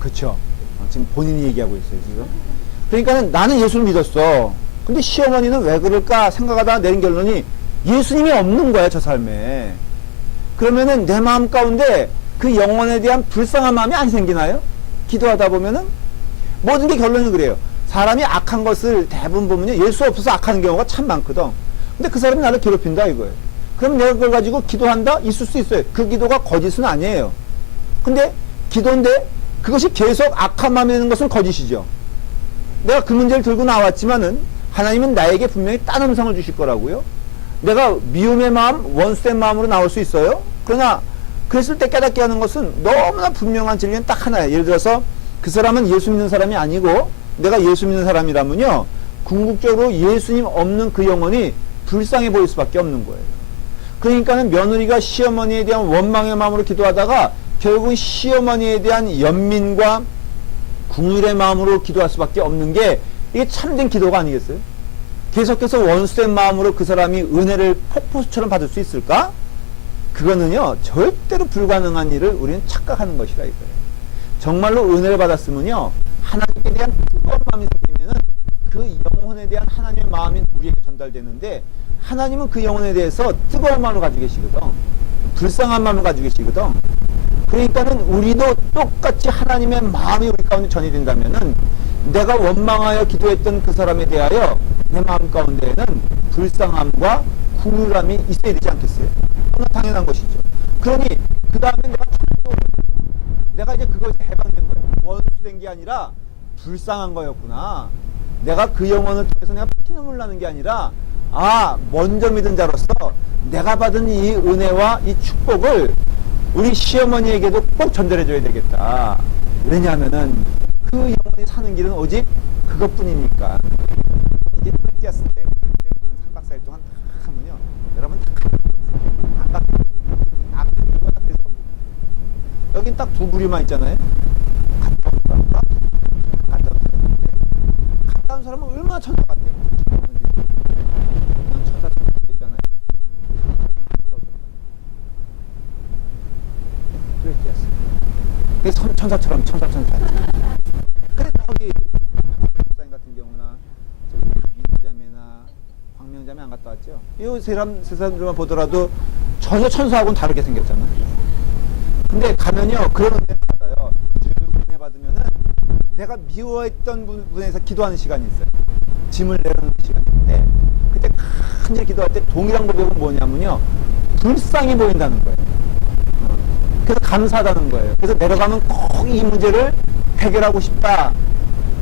그쵸? 지금 본인이 얘기하고 있어요 지금. 그러니까는 나는 예수를 믿었어. 근데 시어머니는 왜 그럴까 생각하다가 내린 결론이 예수님이 없는 거야 저 삶에. 그러면은 내 마음 가운데 그 영혼에 대한 불쌍한 마음이 안 생기나요? 기도하다 보면은 모든 게 결론이 그래요. 사람이 악한 것을 대부분 보면요 예수 없어서 악하는 경우가 참 많거든. 근데 그 사람이 나를 괴롭힌다 이거예요. 그럼 내가 그걸 가지고 기도한다? 있을 수 있어요. 그 기도가 거짓은 아니에요. 근데 기도인데 그것이 계속 악한 마음이 되는 것은 거짓이죠. 내가 그 문제를 들고 나왔지만은 하나님은 나에게 분명히 딴 음성을 주실 거라고요. 내가 미움의 마음, 원수된 마음으로 나올 수 있어요. 그러나 그랬을 때 깨닫게 하는 것은 너무나 분명한 진리는 딱 하나예요. 예를 들어서 그 사람은 예수 믿는 사람이 아니고 내가 예수 믿는 사람이라면요 궁극적으로 예수님 없는 그 영혼이 불쌍해 보일 수밖에 없는 거예요. 그러니까는 며느리가 시어머니에 대한 원망의 마음으로 기도하다가 결국은 시어머니에 대한 연민과 궁율의 마음으로 기도할 수밖에 없는 게 이게 참된 기도가 아니겠어요? 계속해서 원수된 마음으로 그 사람이 은혜를 폭포수처럼 받을 수 있을까? 그거는요 절대로 불가능한 일을 우리는 착각하는 것이라 이거예요. 정말로 은혜를 받았으면요 하나님께 대한 뜨거운 마음이 생기면은 그 영혼에 대한 하나님의 마음이 우리에게 전달되는데, 하나님은 그 영혼에 대해서 뜨거운 마음을 가지고 계시거든. 불쌍한 마음을 가지고 계시거든. 그러니까는 우리도 똑같이 하나님의 마음이 우리 가운데 전이 된다면은 내가 원망하여 기도했던 그 사람에 대하여 내 마음 가운데에는 불쌍함과 궁휼함이 있어야 되지 않겠어요? 너무나 당연한 것이죠. 그러니 그 다음에 내가 참도 오는 거죠. 내가 이제 그것에 해방된 거예요. 원수된 게 아니라 불쌍한 거였구나. 내가 그 영혼을 통해서 내가 피눈물 나는 게 아니라 먼저 믿은 자로서 내가 받은 이 은혜와 이 축복을 우리 시어머니에게도 꼭 전달해 줘야 되겠다. 왜냐하면은 그 영혼이 사는 길은 오직 그것뿐이니까. 이제 프레티아스 때 3박 4일 동안 딱 하면요 여러분 딱 악한 딱 그래서 여긴 딱 두 부류만 있잖아요. 갔다 온 사람과 갔다 온 사람인데, 갔다 온 사람은 얼마나 천사 같아요. 천사 있잖아요. 프레티아스. 그게 천사처럼 천사. 그래 저기 박사님 같은 경우나 저기 민자매나 광명자매 안 갔다 왔죠? 이 세 사람들만 보더라도 전혀 천사하고는 다르게 생겼잖아요. 근데 가면요 그런 은혜 받아요. 쭉 은혜 받으면은 내가 미워했던 분에서 기도하는 시간이 있어요. 짐을 내려놓는 시간인데 그때 간절히 기도할 때 동일한 고백은 뭐냐면요 불쌍히 보인다는 거예요. 그래서 감사하다는 거예요. 그래서 내려가면 꼭 이 문제를 해결하고 싶다,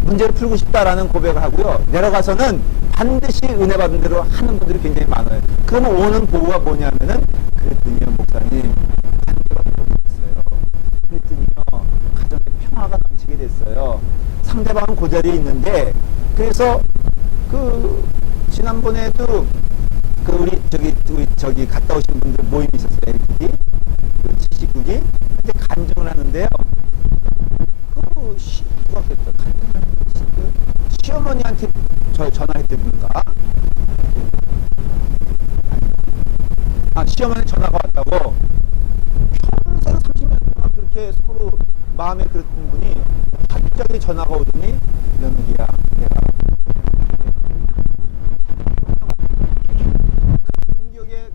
문제를 풀고 싶다라는 고백을 하고요. 내려가서는 반드시 은혜 받은 대로 하는 분들이 굉장히 많아요. 그러면 오는 보고가 뭐냐면은 그랬더니요 목사님 관계가 회복됐어요. 그랬더니요 가정에 평화가 넘치게 됐어요. 상대방은 그 자리에 있는데, 그래서 그 지난번에도 그 우리 갔다 오신 분들 모임이 있었어요. LTD 그 79기 그때 간증을 하는데요. 누가 그랬죠? 간증을 하는 그 시어머니한테 전화했던가. 시어머니 전화가 왔다고. 평생 30년 동안 그렇게 서로 마음에 그랬던 분이 갑자기 전화가 오더니 며느리야 내가 공격에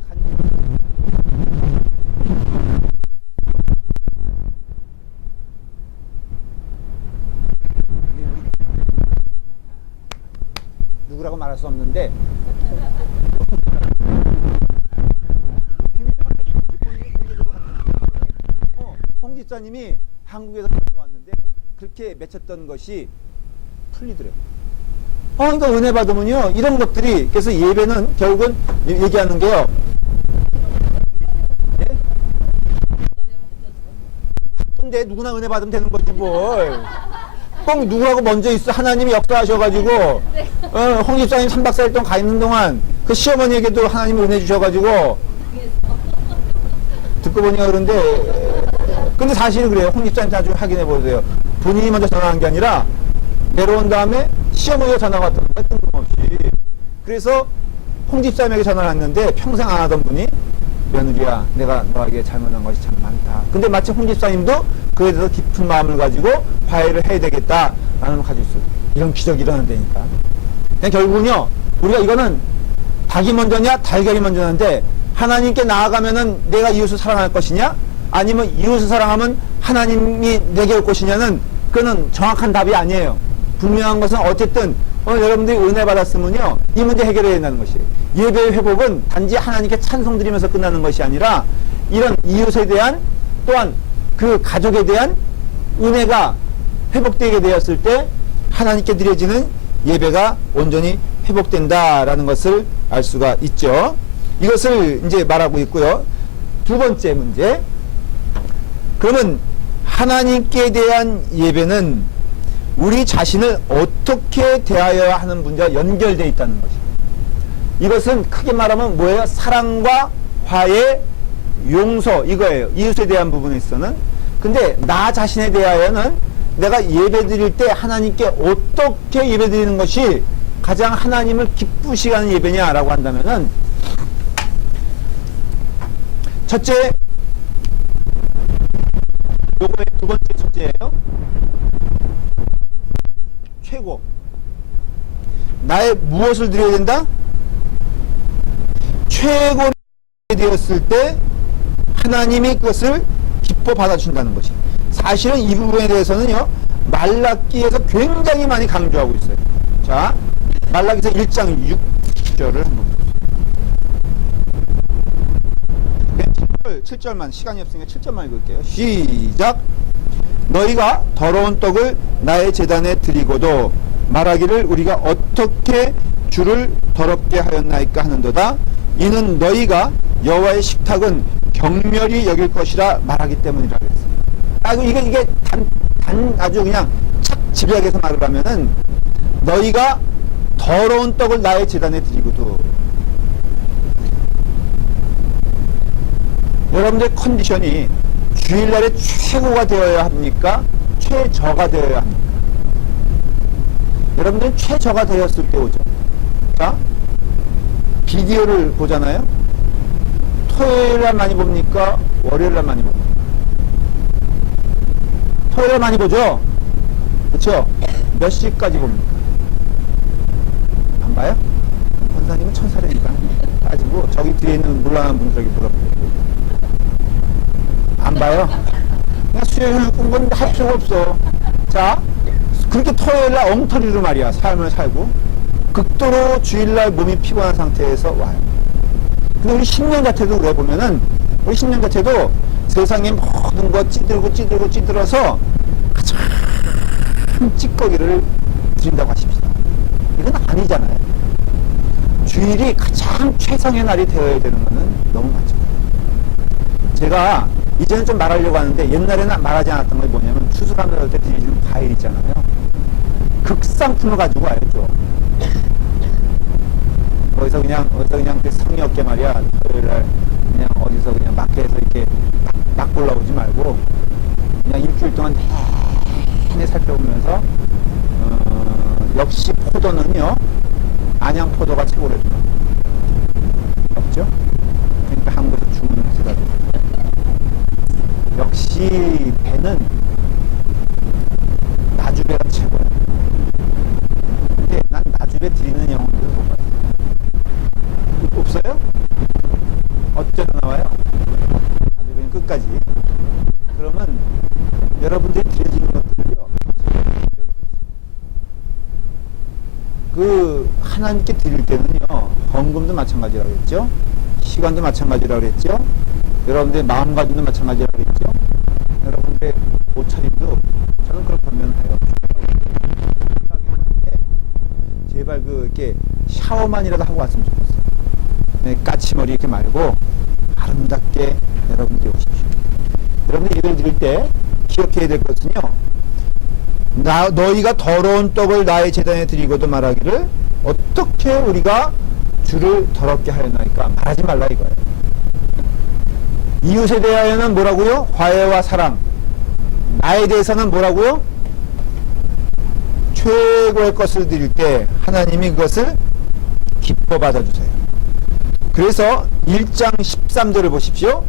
누구라고 말할 수 없는데 홍 집사님이 한국에서 왔는데 그렇게 맺혔던 것이 풀리더라고요. 그러니까 은혜 받으면요 이런 것들이 그래서 예배는 결국은 얘기하는 게요. 예? 근데 누구나 은혜 받으면 되는 거지 뭘. 꼭 누구라고 먼저 있어. 하나님이 역사하셔가지고 홍 집사님 3박 4일 동안 가 있는 동안 그 시어머니에게도 하나님이 은혜 주셔가지고 듣고 보니까 그런데 근데 사실은 그래요. 홍 집사님 나중에 확인해 보세요. 본인이 먼저 전화한 게 아니라 내려온 다음에 시어머니가 전화가 왔다는 거예요. 뜬금없이. 그래서 홍 집사님에게 전화를 했는데 평생 안 하던 분이 며느리야 내가 너에게 잘못한 것이 참 많다. 근데 마치 홍 집사님도 그에 대해서 깊은 마음을 가지고 화해를 해야 되겠다라는 걸 가지고 있어요. 이런 기적이 일어난다니까. 그냥 결국은요 우리가 이거는 닭이 먼저냐 달걀이 먼저냐인데 하나님께 나아가면은 내가 이웃을 사랑할 것이냐 아니면 이웃을 사랑하면 하나님이 내게 올 것이냐는 그거는 정확한 답이 아니에요. 분명한 것은 어쨌든 오늘 여러분들이 은혜 받았으면요 이 문제 해결해야 된다는 것이 예배의 회복은 단지 하나님께 찬송 드리면서 끝나는 것이 아니라 이런 이웃에 대한 또한 그 가족에 대한 은혜가 회복되게 되었을 때 하나님께 드려지는 예배가 온전히 회복된다라는 것을 알 수가 있죠. 이것을 이제 말하고 있고요. 두 번째 문제. 그러면 하나님께 대한 예배는 우리 자신을 어떻게 대하여야 하는 문제와 연결되어 있다는 것입니다. 이것은 크게 말하면 뭐예요? 사랑과 화해, 용서 이거예요. 이웃에 대한 부분에 있어서는. 근데 나 자신에 대하여는 내가 예배 드릴 때 하나님께 어떻게 예배 드리는 것이 가장 하나님을 기쁘시게 하는 예배냐라고 한다면은 첫째, 요거의 두 번째 첫째예요. 최고. 나의 무엇을 드려야 된다? 최고를 되었을 때 하나님이 그것을 기뻐 받아준다는 것이. 사실은 이 부분에 대해서는요 말라기에서 굉장히 많이 강조하고 있어요. 자, 말라기서 1장 6절을 한번 보세요. 7절만 시간이 없으니까 7절만 읽을게요. 시작. 너희가 더러운 떡을 나의 제단에 드리고도 말하기를 우리가 어떻게 주를 더럽게 하였나이까 하는도다. 이는 너희가 여호와의 식탁은 경멸히 여길 것이라 말하기 때문이라 그랬어요. 이게 아주 그냥 착 집약해서 말을 하면은 너희가 더러운 떡을 나의 제단에 드리고도 여러분들의 컨디션이 주일날에 최고가 되어야 합니까? 최저가 되어야 합니까? 여러분들은 최저가 되었을 때 오죠. 자, 비디오를 보잖아요. 토요일날 많이 봅니까? 월요일날 많이 봅니까? 토요일날 많이 보죠? 그렇죠? 몇 시까지 봅니까? 안 봐요? 권사님은 천사라니까 가지고 저기 뒤에 있는 물란한 분들에게 물어보세요. 안 봐요? 그냥 수요일 공부는 할 필요가 없어. 자, 그렇게 토요일날 엉터리로 말이야 삶을 살고 극도로 주일날 몸이 피곤한 상태에서 와요. 근데 우리 10년 자체도 그래 보면은 우리 10년 자체도 세상의 모든 거 찌들어서 가장 찌꺼기를 드린다고 하십시다. 이건 아니잖아요. 주일이 가장 최상의 날이 되어야 되는 거는 너무 맞죠. 제가 이제는 좀 말하려고 하는데 옛날에는 말하지 않았던 게 뭐냐면 추수감사절 때 드리는 과일 있잖아요. 극상품을 가지고 와야죠. 어디서 그냥 그 성의 없게 말이야. 토요일날 그냥 어디서 그냥 마켓에서 이렇게 막 골라오지 말고 그냥 일주일 동안 내내 살펴보면서 역시 포도는요 안양 포도가 최고래요. 없죠? 그러니까 한국에서 주문해서 역시 배는 나주배가 최고야. 근데 난 나주배 드리는 영혼들 못 봤어. 없어요? 어쩌다 나와요? 아주 그냥 끝까지. 그러면 여러분들이 드려지는 것들을요 그 하나님께 드릴 때는요 헌금도 마찬가지라고 그랬죠. 시간도 마찬가지라고 그랬죠. 여러분들의 마음가짐도 마찬가지라고 그랬죠. 여러분들의 옷차림도 저는 그걸 변명해요. 제발 이렇게 샤워만이라도 하고 왔으면 좋겠어요. 네, 까치머리 이렇게 말고 아름답게 여러분들이 오십시오. 여러분들 예배를 드릴 때 기억해야 될 것은요. 너희가 더러운 떡을 나의 제단에 드리고도 말하기를 어떻게 우리가 주를 더럽게 하였나이까 말하지 말라 이거예요. 이웃에 대하여는 뭐라고요? 화해와 사랑. 나에 대해서는 뭐라고요? 최고의 것을 드릴 때 하나님이 그것을 기뻐 받아주세요. 그래서 1장 13절을 보십시오.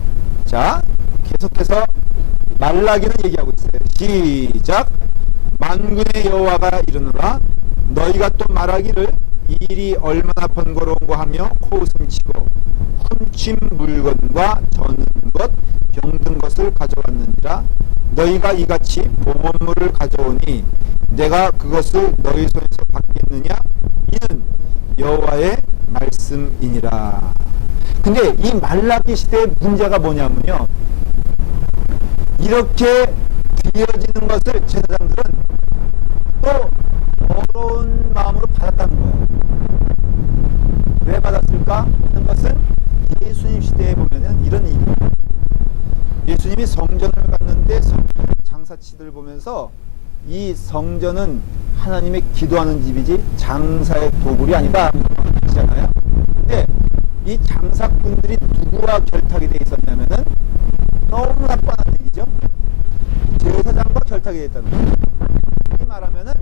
자, 계속해서 말라기는 얘기하고 있어요. 시작. 만군의 여호와가 이르노라 너희가 또 말하기를 이 일이 얼마나 번거로운고 하며 코웃음치고 훔친 물건과 저는 것 병든 것을 가져왔느니라. 너희가 이같이 봉헌물을 가져오니 내가 그것을 너희 손에서 받겠느냐? 이는 여호와의 말씀이니라. 근데 이 말라기 시대의 문제가 뭐냐면요, 이렇게 드려지는 것을 제사장들은 또 어려운 마음으로 받았다는 거예요. 왜 받았을까 하는 것은 예수님 시대에 보면은 이런 일이, 예수님이 성전을 갔는데 장사치들 보면서 이 성전은 하나님의 기도하는 집이지 장사의 도굴이 아니다 하시잖아요. 근데 이 장사꾼들이 누구와 결탁이 돼 있었냐면은 너무나 뻔한 얘기죠. 제사장과 결탁이 돼 있다는 거예요. 이 말하면은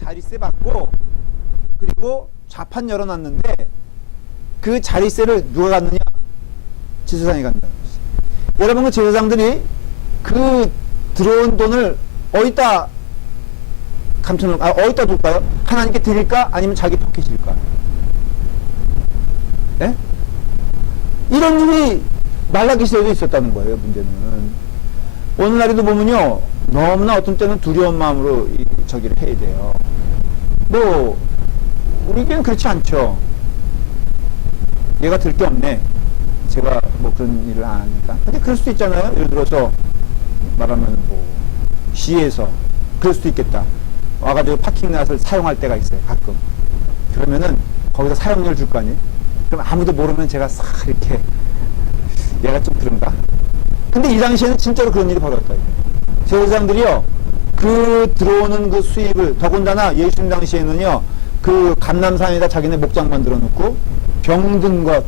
자리세 받고 그리고 좌판 열어놨는데 그 자리세를 누가 갖느냐? 제사장이 갖는다는 것이죠. 여러분, 그 제사장들이 그 들어온 돈을 어디다 어디다 둘까요? 하나님께 드릴까? 아니면 자기 포켓일까? 네? 이런 일이 말라기 시대에도 있었다는 거예요. 문제는 오늘날에도 보면요, 너무나 어떤 때는 두려운 마음으로 저기를 해야 돼요. 뭐 우리에게는 그렇지 않죠. 얘가 들 게 없네, 제가 뭐 그런 일을 안 하니까. 근데 그럴 수도 있잖아요. 예를 들어서 말하면 뭐 시에서 그럴 수도 있겠다. 와가지고 파킹랏을 사용할 때가 있어요, 가끔. 그러면은 거기서 사용료를 줄 거 아니에요. 그럼 아무도 모르면 제가 싹 이렇게, 얘가 좀 그런가? 근데 이 당시에는 진짜로 그런 일이 벌어졌다. 제사장들이요, 그 들어오는 그 수입을, 더군다나 예수님 당시에는요, 그 감람산에다 자기네 목장 만들어 놓고 병든 것,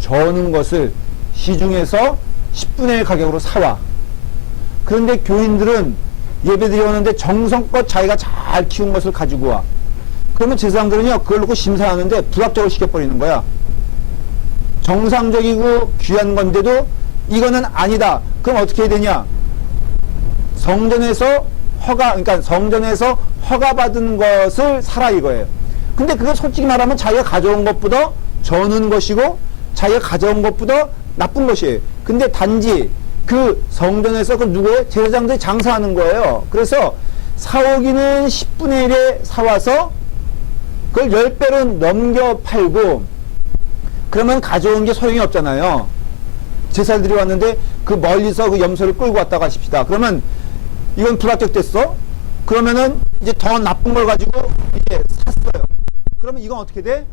저는 것을 시중에서 10분의 1 가격으로 사와. 그런데 교인들은 예배드리 오는데 정성껏 자기가 잘 키운 것을 가지고 와. 그러면 제사장들은요, 그걸 놓고 심사하는데 불합격을 시켜버리는 거야. 정상적이고 귀한 건데도 이거는 아니다. 그럼 어떻게 해야 되냐? 성전에서 그러니까 성전에서 허가받은 것을 사라 이거예요. 근데 그거 솔직히 말하면 자기가 가져온 것보다 저는 것이고 자기가 가져온 것보다 나쁜 것이에요. 근데 단지 그 성전에서 그 누구예요? 제사장들이 장사하는 거예요. 그래서 사오기는 10분의 1에 사와서 그걸 10배로 넘겨 팔고, 그러면 가져온 게 소용이 없잖아요. 제사들이 왔는데 그 멀리서 그 염소를 끌고 왔다고 하십시다. 그러면 이건 불합격됐어? 그러면은 이제 더 나쁜 걸 가지고 이제 샀어요. 그러면 이건 어떻게 돼?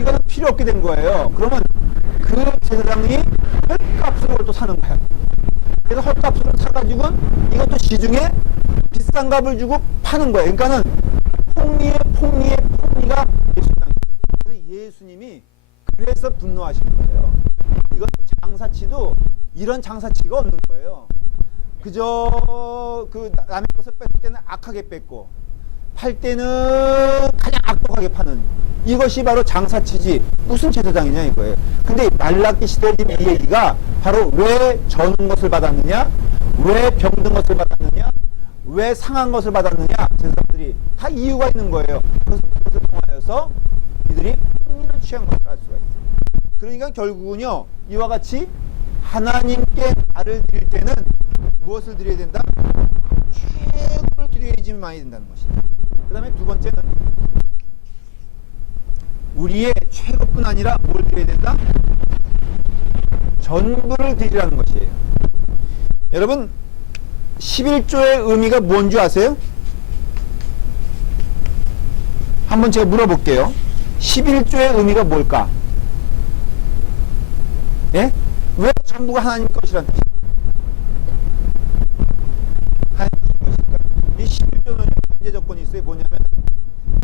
이거는 필요 없게 된 거예요. 그러면 그 제사장이 헐값으로 또 사는 거야. 그래서 헐값으로 사가지고는 이것도 시중에 비싼 값을 주고 파는 거예요. 그러니까는 폭리의 폭리가 예수님이에요. 그래서 예수님이 그래서 분노하신 거예요. 이건 장사치도 이런 장사치가 없는 거예요. 그저 그 남의 것을 뺄 때는 악하게 뺏고 팔 때는 가장 악독하게 파는 이것이 바로 장사치지 무슨 제사장이냐 이거예요. 근데 말라기 시대에 이 얘기가 바로 왜 저는 것을 받았느냐, 왜 병든 것을 받았느냐, 왜 상한 것을 받았느냐, 제사장들이 다 이유가 있는 거예요. 그래서 그것을 통하여서 이들이 풍미를 취한 것을 알 수가 있어요. 그러니까 결국은요, 이와 같이 하나님께 나를 드릴 때는 무엇을 드려야 된다? 최고를 드려야지 많이 된다는 것이죠. 그 다음에 두 번째는 우리의 최고뿐 아니라 뭘 드려야 된다? 전부를 드리라는 것이에요. 여러분 11조의 의미가 뭔지 아세요? 한번 제가 물어볼게요. 11조의 의미가 뭘까? 예? 왜 전부가 하나님 것이라는 뜻이에요? 하나님 것일까? 이 11조는 문제 조건이 있어요. 뭐냐면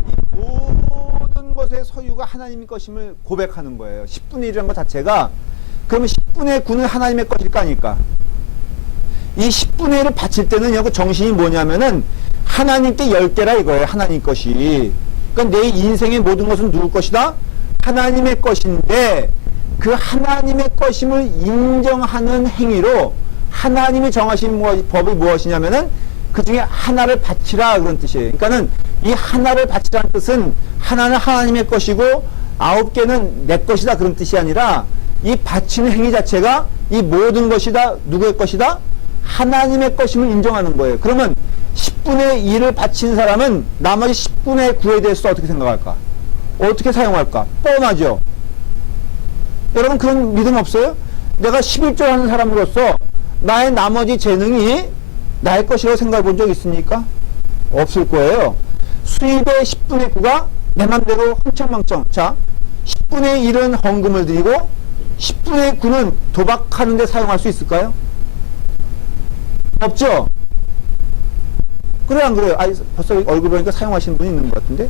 이 모든 것의 소유가 하나님의 것임을 고백하는 거예요. 10분의 1이라는 것 자체가 그러면 10분의 9는 하나님의 것일까 아닐까? 이 10분의 1을 바칠 때는 그 정신이 뭐냐면은 하나님께 10개라 이거예요. 하나님 것이. 그러니까 내 인생의 모든 것은 누구 것이다? 하나님의 것인데 그 하나님의 것임을 인정하는 행위로 하나님이 정하신 법이 무엇이냐면은 그 중에 하나를 바치라 그런 뜻이에요. 그러니까는 이 하나를 바치라는 뜻은 하나는 하나님의 것이고 9개는 내 것이다 그런 뜻이 아니라 이 바치는 행위 자체가 이 모든 것이 다 누구의 것이다? 하나님의 것임을 인정하는 거예요. 그러면 10분의 1을 바친 사람은 나머지 10분의 9에 대해서 어떻게 생각할까? 어떻게 사용할까? 뻔하죠. 여러분 그런 믿음 없어요? 내가 11조 하는 사람으로서 나의 나머지 재능이 나의 것이라고 생각해 본 적 있습니까? 없을 거예요. 수입의 10분의 9가 내 맘대로 흥청망청. 자, 10분의 1은 헌금을 드리고 10분의 9는 도박하는 데 사용할 수 있을까요? 없죠? 그래 안 그래요? 아, 벌써 얼굴 보니까 사용하시는 분이 있는 것 같은데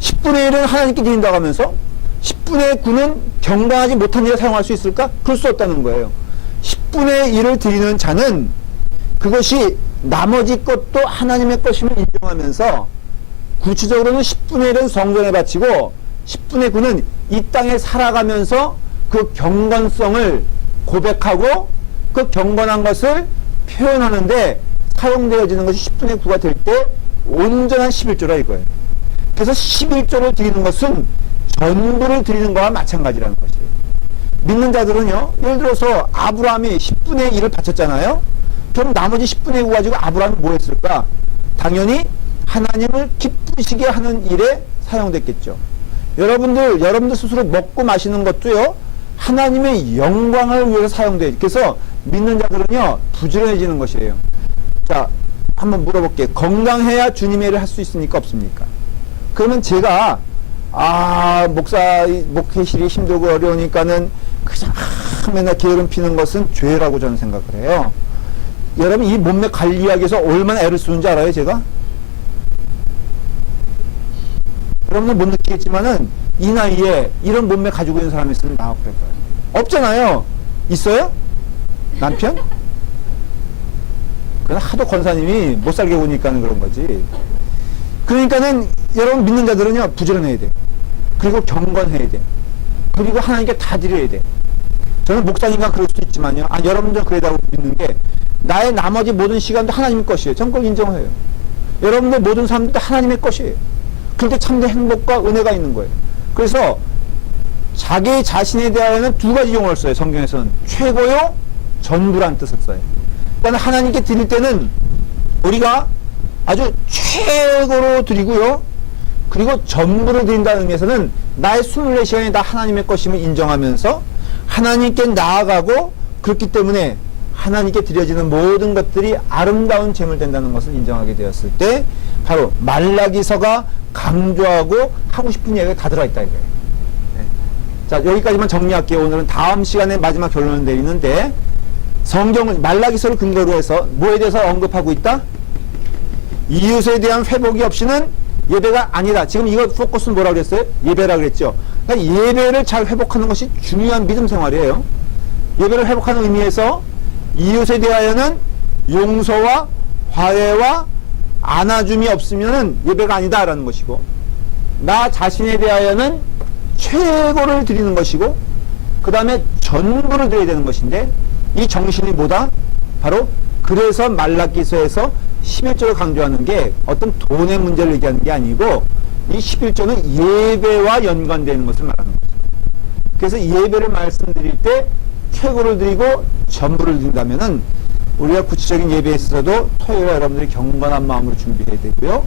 10분의 1은 하나님께 드린다고 하면서 10분의 9는 경당하지 못한 일에 사용할 수 있을까? 그럴 수 없다는 거예요. 10분의 1을 드리는 자는 그것이 나머지 것도 하나님의 것임을 인정하면서 구체적으로는 10분의 1은 성전에 바치고 10분의 9는 이 땅에 살아가면서 그 경건성을 고백하고 그 경건한 것을 표현하는데 사용되어지는 것이 10분의 9가 될 때 온전한 11조라 이거예요. 그래서 11조를 드리는 것은 전부를 드리는 거와 마찬가지라는 것이에요. 믿는 자들은요, 예를 들어서 아브라함이 10분의 1을 바쳤잖아요. 그럼 나머지 10분의 9 가지고 아브라함이 뭐 했을까? 당연히 하나님을 기쁘시게 하는 일에 사용됐겠죠. 여러분들 스스로 먹고 마시는 것도요, 하나님의 영광을 위해서 사용돼요. 그래서 믿는 자들은요, 부지런해지는 것이에요. 자, 한번 물어볼게요. 건강해야 주님의 일을 할 수 있습니까? 없습니까? 그러면 제가, 목회실이 힘들고 어려우니까는 그냥 맨날 게으름 피는 것은 죄라고 저는 생각을 해요. 여러분, 이 몸매 관리하기 위해서 얼마나 애를 쓰는지 알아요, 제가? 여러분들 못 느끼겠지만은, 이 나이에 이런 몸매 가지고 있는 사람이 있으면 나하고 그럴 거예요. 없잖아요. 있어요? 남편? 그건 하도 권사님이 못 살게 보니까는 그런 거지. 그러니까는 여러분 믿는 자들은요, 부지런해야 돼. 그리고 경건해야 돼. 그리고 하나님께 다 드려야 돼. 저는 목사니까 그럴 수도 있지만요. 여러분들 그래다고 믿는 게 나의 나머지 모든 시간도 하나님의 것이에요. 저는 그걸 인정해요. 여러분들 모든 사람들도 하나님의 것이에요. 그런데 참된 행복과 은혜가 있는 거예요. 그래서 자기 자신에 대하여는 두 가지 용어를 써요. 성경에서는 최고요, 전부란 뜻을 써요. 그러니까 하나님께 드릴 때는 우리가 아주 최고로 드리고요. 그리고 전부를 드린다는 의미에서는 나의 24시간이 다 하나님의 것임을 인정하면서 하나님께 나아가고 그렇기 때문에 하나님께 드려지는 모든 것들이 아름다운 제물 된다는 것을 인정하게 되었을 때 바로 말라기서가 강조하고 하고 싶은 이야기가 다 들어있다 이거예요. 네. 자, 여기까지만 정리할게요. 오늘은 다음 시간에 마지막 결론을 내리는데 성경은 말라기서를 근거로 해서 뭐에 대해서 언급하고 있다? 이웃에 대한 회복이 없이는 예배가 아니다. 지금 이거 포커스는 뭐라 그랬어요? 예배라 그랬죠. 그러니까 예배를 잘 회복하는 것이 중요한 믿음 생활이에요. 예배를 회복하는 의미에서 이웃에 대하여는 용서와 화해와 안아줌이 없으면은 예배가 아니다라는 것이고, 나 자신에 대하여는 최고를 드리는 것이고, 그 다음에 전부를 드려야 되는 것인데, 이 정신이 뭐다? 바로 그래서 말라기서에서 11조를 강조하는 게 어떤 돈의 문제를 얘기하는 게 아니고, 이 11조는 예배와 연관되는 것을 말하는 거죠. 그래서 예배를 말씀드릴 때 최고를 드리고 전부를 드린다면은 우리가 구체적인 예배에 있어서도 토요일에 여러분들이 경건한 마음으로 준비해야 되고요.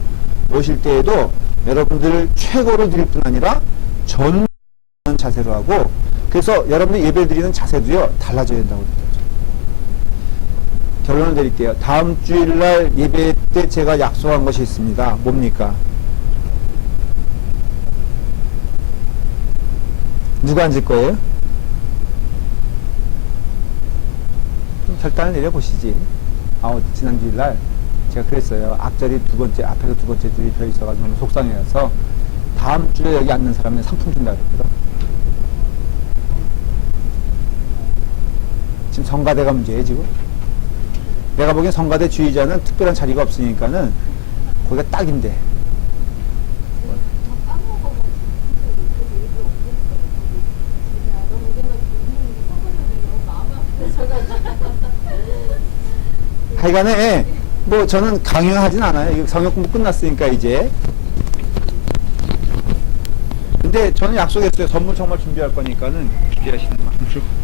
오실 때에도 여러분들 최고를 드릴 뿐 아니라 전부를 자세로 하고, 그래서 여러분들 예배 드리는 자세도요 달라져야 된다고 느껴요. 결론을 드릴게요. 다음 주일날 예배 때 제가 약속한 것이 있습니다. 뭡니까? 누가 앉을 거예요? 결단을 내려보시지. 지난 주일날 제가 그랬어요. 앞자리 두 번째, 앞에서 두 번째 줄이 펴 있어가지고 너무 속상해서 다음 주에 여기 앉는 사람은 상품 준다 그랬거든. 지금 성가대가 문제예요, 지금. 내가 보기엔 성가대 주의자는 특별한 자리가 없으니까는 거기가 딱인데. 하여간에 뭐 저는 강요하진 않아요. 성역 공부 끝났으니까 이제. 근데 저는 약속했어요. 선물 정말 준비할 거니까는 기대하시는 마음으로.